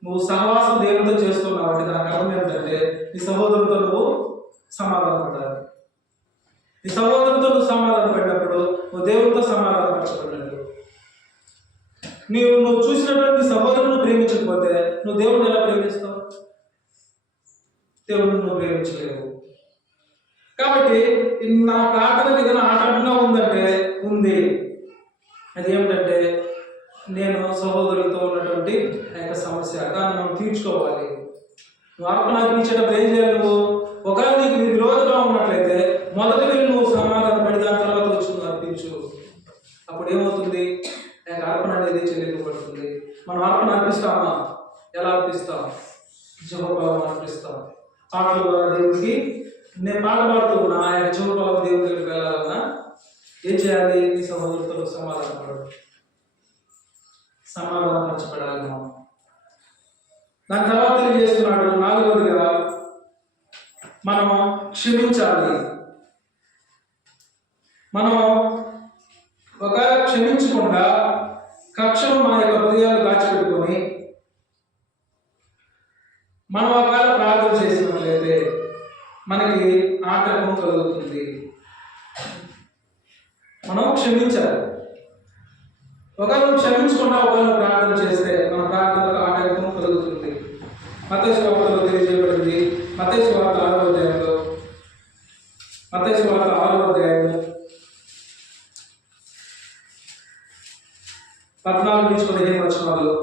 నువ్వు సహవాసం దేవునితో చేస్తున్నావు అంటే దానికి అర్థం ఏంటంటే నీ సహోదరులతో నువ్వు సమాధానపడాలి. నీ సహోదరులతో నువ్వు సమాధానం పడినప్పుడు నువ్వు దేవునితో సమాధానపరచబడినట్టు. నువ్వు చూసినటువంటి సహోదరులను ప్రేమించకపోతే నువ్వు దేవుడిని ఎలా ప్రేమిస్తావు? దేవుడిని నువ్వు ప్రేమించలేవు. కాబట్టి నా ప్రార్థనకు ఏదైనా ఆటంకంగా ఉందంటే ఉంది, అది ఏమిటంటే నేను సహోదరులతో ఉన్నటువంటి ఆ యొక్క సమస్య దాన్ని మనం తీర్చుకోవాలి. నువ్వు అర్పణ అర్పించేటప్పుడు ఏం చేయాలి? నువ్వు ఒకవేళ నీకు విరోధంగా ఉన్నట్లయితే మొదట వెళ్ళి నువ్వు సమాధాన పడి దాని తర్వాత వచ్చి నువ్వు అర్పించు. అప్పుడు ఏమవుతుంది? ఆ యొక్క అర్పణ అనేది చెల్లింపబడుతుంది. మనం అర్పణ అర్పిస్తామా? ఎలా అర్పిస్తాం? జీవఫలం అర్పిస్తాం. పాటల ద్వారా దేవుడికి నేను పాట పాడుతూ ఉన్నా, ఆ యొక్క జీవఫలం దేవుడి దగ్గరికి వెళ్ళాలన్నా ఏం చేయాలి? నీ సహోదరులతో సమాధానపరచబడాలి. దాని తర్వాత తెలియజేస్తున్నాడు, 4వదిగా మనం క్షమించాలి. మనం ఒకవేళ క్షమించకుండా కక్షను మన యొక్క హృదయాలు దాచిపెట్టుకొని మనం ఒకవేళ ప్రార్థన చేసినట్లయితే మనకి ఆటంకం కలుగుతుంది. మనం క్షమించాలి. ఒకవేళ క్షమించకుండా ఒకవేళ ప్రార్థన చేస్తే మన ప్రార్థనకు ఆటంకం కలుగుతుంది. మత్తయి సువార్తలో తెలియజేయబడింది. మత్తయి సువార్త 6వ అధ్యాయంలో 14-15 వచనాల్లో,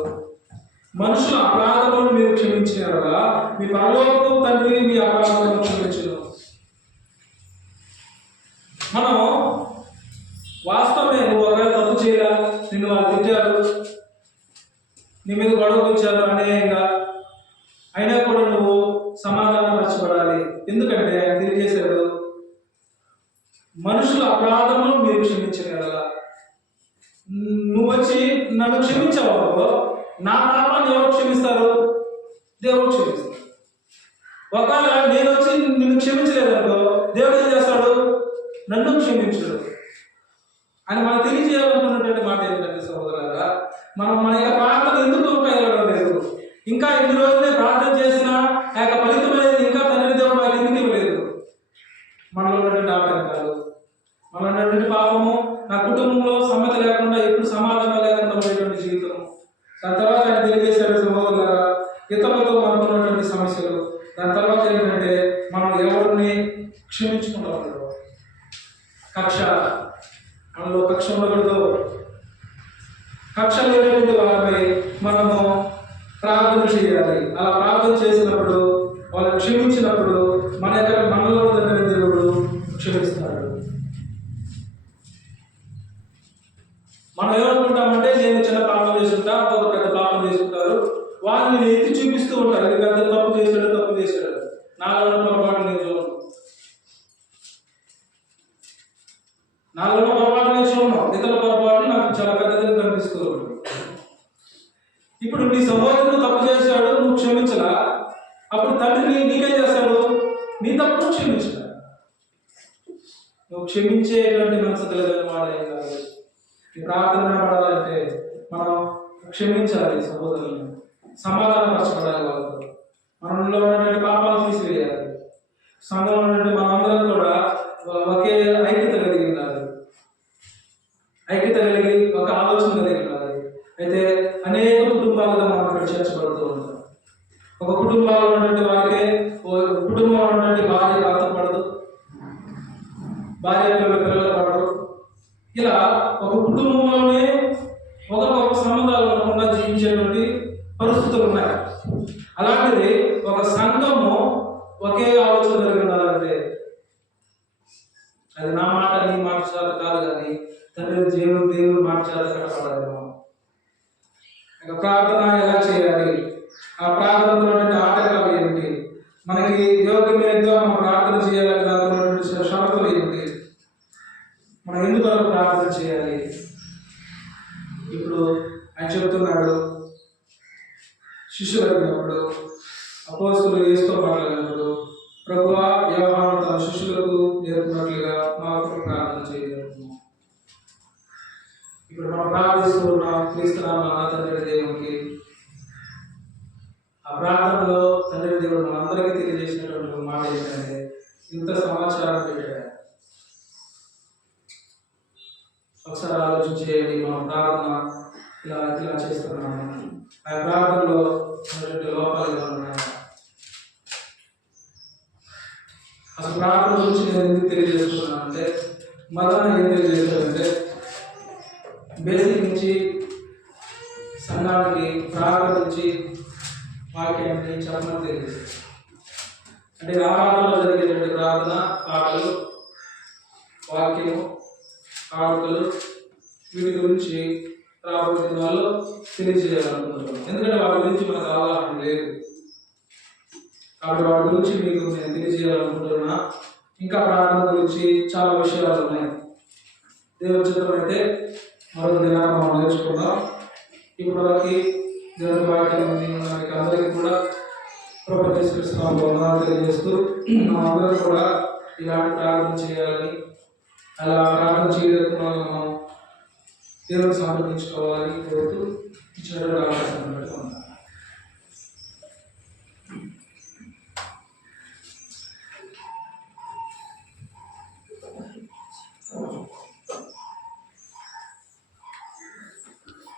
మనుషుల అపరాధములను మీరు క్షమించినగా మీ పరలోకపు తండ్రి మీ అపరాధములను క్షమించును. మనం వాస్తవమే, నువ్వు ఒకవేళ తప్పు చేయాల, నిన్ను వాళ్ళు తిట్టారు, నీ మీద గొడవకొచ్చారు అన్యాయంగా, అయినా కూడా నువ్వు సమాధానపరచబడాలి. ఎందుకంటే ఆయన తెలియజేశాడు, మనుషుల అపరాధములను మీరు క్షమించగలరా. నువ్వు వచ్చి నన్ను క్షమించావు, నా పాపాన్ని ఎవరు క్షమిస్తారు? దేవుడు క్షమిస్తాడు. ఒకవేళ నేను వచ్చి నిన్ను క్షమించలేదనుకో, దేవుడు ఏం చేస్తాడు? నన్ను క్షమించడు. అని మనం తెలియజేయాలనుకున్నటువంటి మాట ఏంటంటే సహోదరులారా, మనం మన యొక్క ప్రార్థన ఎందుకు ఉపయోగపడడం లేదు? ఇంకా ఇన్ని రోజులే ప్రార్థన చేసినా ఆ యొక్క ఫలితం అనేది ఇంకా తండ్రి దేవుడు మనకి ఎందుకు ఇవ్వలేదు? మనలో ఉన్నటువంటి ఆటంకాలు, మనలో ఉన్నటువంటి పాపము, నా కుటుంబంలో సమ్మతి లేకుండా ఎప్పుడు సమాధానం లేకుండా ఉండేటువంటి జీవితం. దాని తర్వాత ఆయన తెలియజేశాడు సహోదరులారా, ఇతరులతో మనకు ఉన్నటువంటి సమస్యలు. దాని తర్వాత ఏంటంటే మనం ఎవరిని క్షమించుకుంటూ ఉండడం. కక్ష, మనలో కక్ష ఉండకూడదు. కక్ష లేనటువంటి వారిపై మనము ప్రార్థన చేయాలి. అలా ప్రార్థన చేసినప్పుడు, వాళ్ళు క్షమించినప్పుడు మనలో ఉన్నటువంటి దేవుడు క్షమిస్తాడు. మనం ఏమనుకుంటామంటే నేను చిన్న పాపం చేసుకుంటా, ఒక పెద్ద పాపం చేసుకుంటారు, వాళ్ళని ఎత్తి చూపిస్తూ ఉంటారు, ఇది పెద్ద తప్పు చేశాడు, నాలో పొరపాటు నేను చూడను, నాలో పొరపాటు నేను చూడను, ఇతర పొరపాటు నాకు చాలా పెద్దదిగా కనిపిస్తూ ఉంటుంది. ఇప్పుడు నీ సహోదరుడు తప్పు చేశాడు, నువ్వు క్షమించలా, అప్పుడు తండ్రి నీకేం చేస్తాడు? నీ తప్పును క్షమించడా. నువ్వు క్షమించేటువంటి మనసు కలిగిన వాడే కాదు. ఈ ప్రార్థన పడాలంటే మనం క్షమించాలి, సహోదరులను సమాధానపరచబడాలి, వాళ్ళతో మనలో ఉన్నటువంటి పాపాలు తీసివేయాలి. సంఘంలో ఉన్నటువంటి మనందరం కూడా ఒకే ఐక్యత కలిగి ఉండాలి, ఐక్యత కలిగి ఒక ఆలోచన కలిగి ఉండాలి. అయితే అనేక కుటుంబాలుగా మనం ఇక్కడ చేర్చబడుతూ ఉంటాం. ఒక కుటుంబాలు ఉన్నటువంటి వారికి, కుటుంబంలో ఉన్నటువంటి భార్య భర్త పడదు, భార్య పిల్లలు పడరు. ఇలా ఒక కుటుంబంలోనే ఒకరికొక సంబంధాలు ఉండకుండా జీవించేటువంటి పరిస్థితులు ఉన్నాయి. అలాంటిది ఒక సంఘము ఒకే ఆలోచన కలిగి ఉండాలంటే అది నా మాట నీ మాట చేత కాదు, కానీ తండ్రి దేవుడు మాట చేత కట్టపడాలి. ఇక ప్రార్థన ఎలా చేయాలి, ఆ ప్రార్థనలో ఆటంకాలు ఏమిటి, మనకి యోగ్యమైనదిగా మనం ప్రార్థన చేయాలి దానిలో షరతులు ఏమిటి, మనం ఎందుకు ప్రార్థన చేయాలి. ఇప్పుడు ఆయన చెప్తున్నాడు, శిష్యులు అడిగినప్పుడు అపోస్తలులు యేసుతో మాట్లాడినప్పుడు ప్రభువా యోహాను తన శిష్యులకు నేర్పినట్లుగా మాకు ప్రార్థన చేయగలుగుతున్నాం. ఇప్పుడు మనం ప్రార్థిస్తూ ఉన్నాం క్రీస్తు నామమున తండ్రి దేవునికి. ఆ ప్రార్థనలో తండ్రి దేవుడు మనందరికీ తెలియజేసినటువంటి మాట ఏంటంటే ఇంత సమాచారం పెట్టాడు. ఒకసారి ఆలోచించేయండి, మనం ప్రార్థన ఇలా చేస్తున్నాము, ఆ ప్రార్థనలో లోపాలు ఉన్నాయి. అసలు ప్రార్థన గురించి నేను ఎందుకు తెలియజేస్తున్నాను అంటే మదన ఏం తెలియజేస్తానంటే బేసిక్ నుంచి సంఘానికి ప్రార్థన నుంచి వాక్యాన్ని చెప్పమని తెలియజేస్తాను. అంటే ఆరాధనలో జరిగేటువంటి ప్రార్థన, పాటలు, వాక్యము, కానుకలు, వీటి గురించి రాబోయే దినాల్లో తెలియజేయాలనుకుంటున్నాను. ఎందుకంటే వాటి గురించి మనకు అవగాహన లేదు. కాబట్టి వాటి గురించి మీకు నేను తెలియజేయాలనుకుంటున్నా. ఇంకా ప్రార్థన గురించి చాలా విషయాలు ఉన్నాయి. దేవుని చిత్తం అయితే మరొక దినాన్ని మనం నేర్చుకుందాం. ఇప్పుడు వరకు దేవుని వాక్యాన్ని మనకి అందరికీ కూడా ప్రభువు యేసు క్రీస్తు నామమున తెలియజేస్తూ మనందరం కూడా ఇలాంటి ప్రార్థన చేయాలని, అలా ప్రార్థన చేయడానికి మనం దేవుని సమర్పించుకోవాలని కోరుతూ ఇచ్చినటువంటి అవకాశం పెట్టుకుంటాం.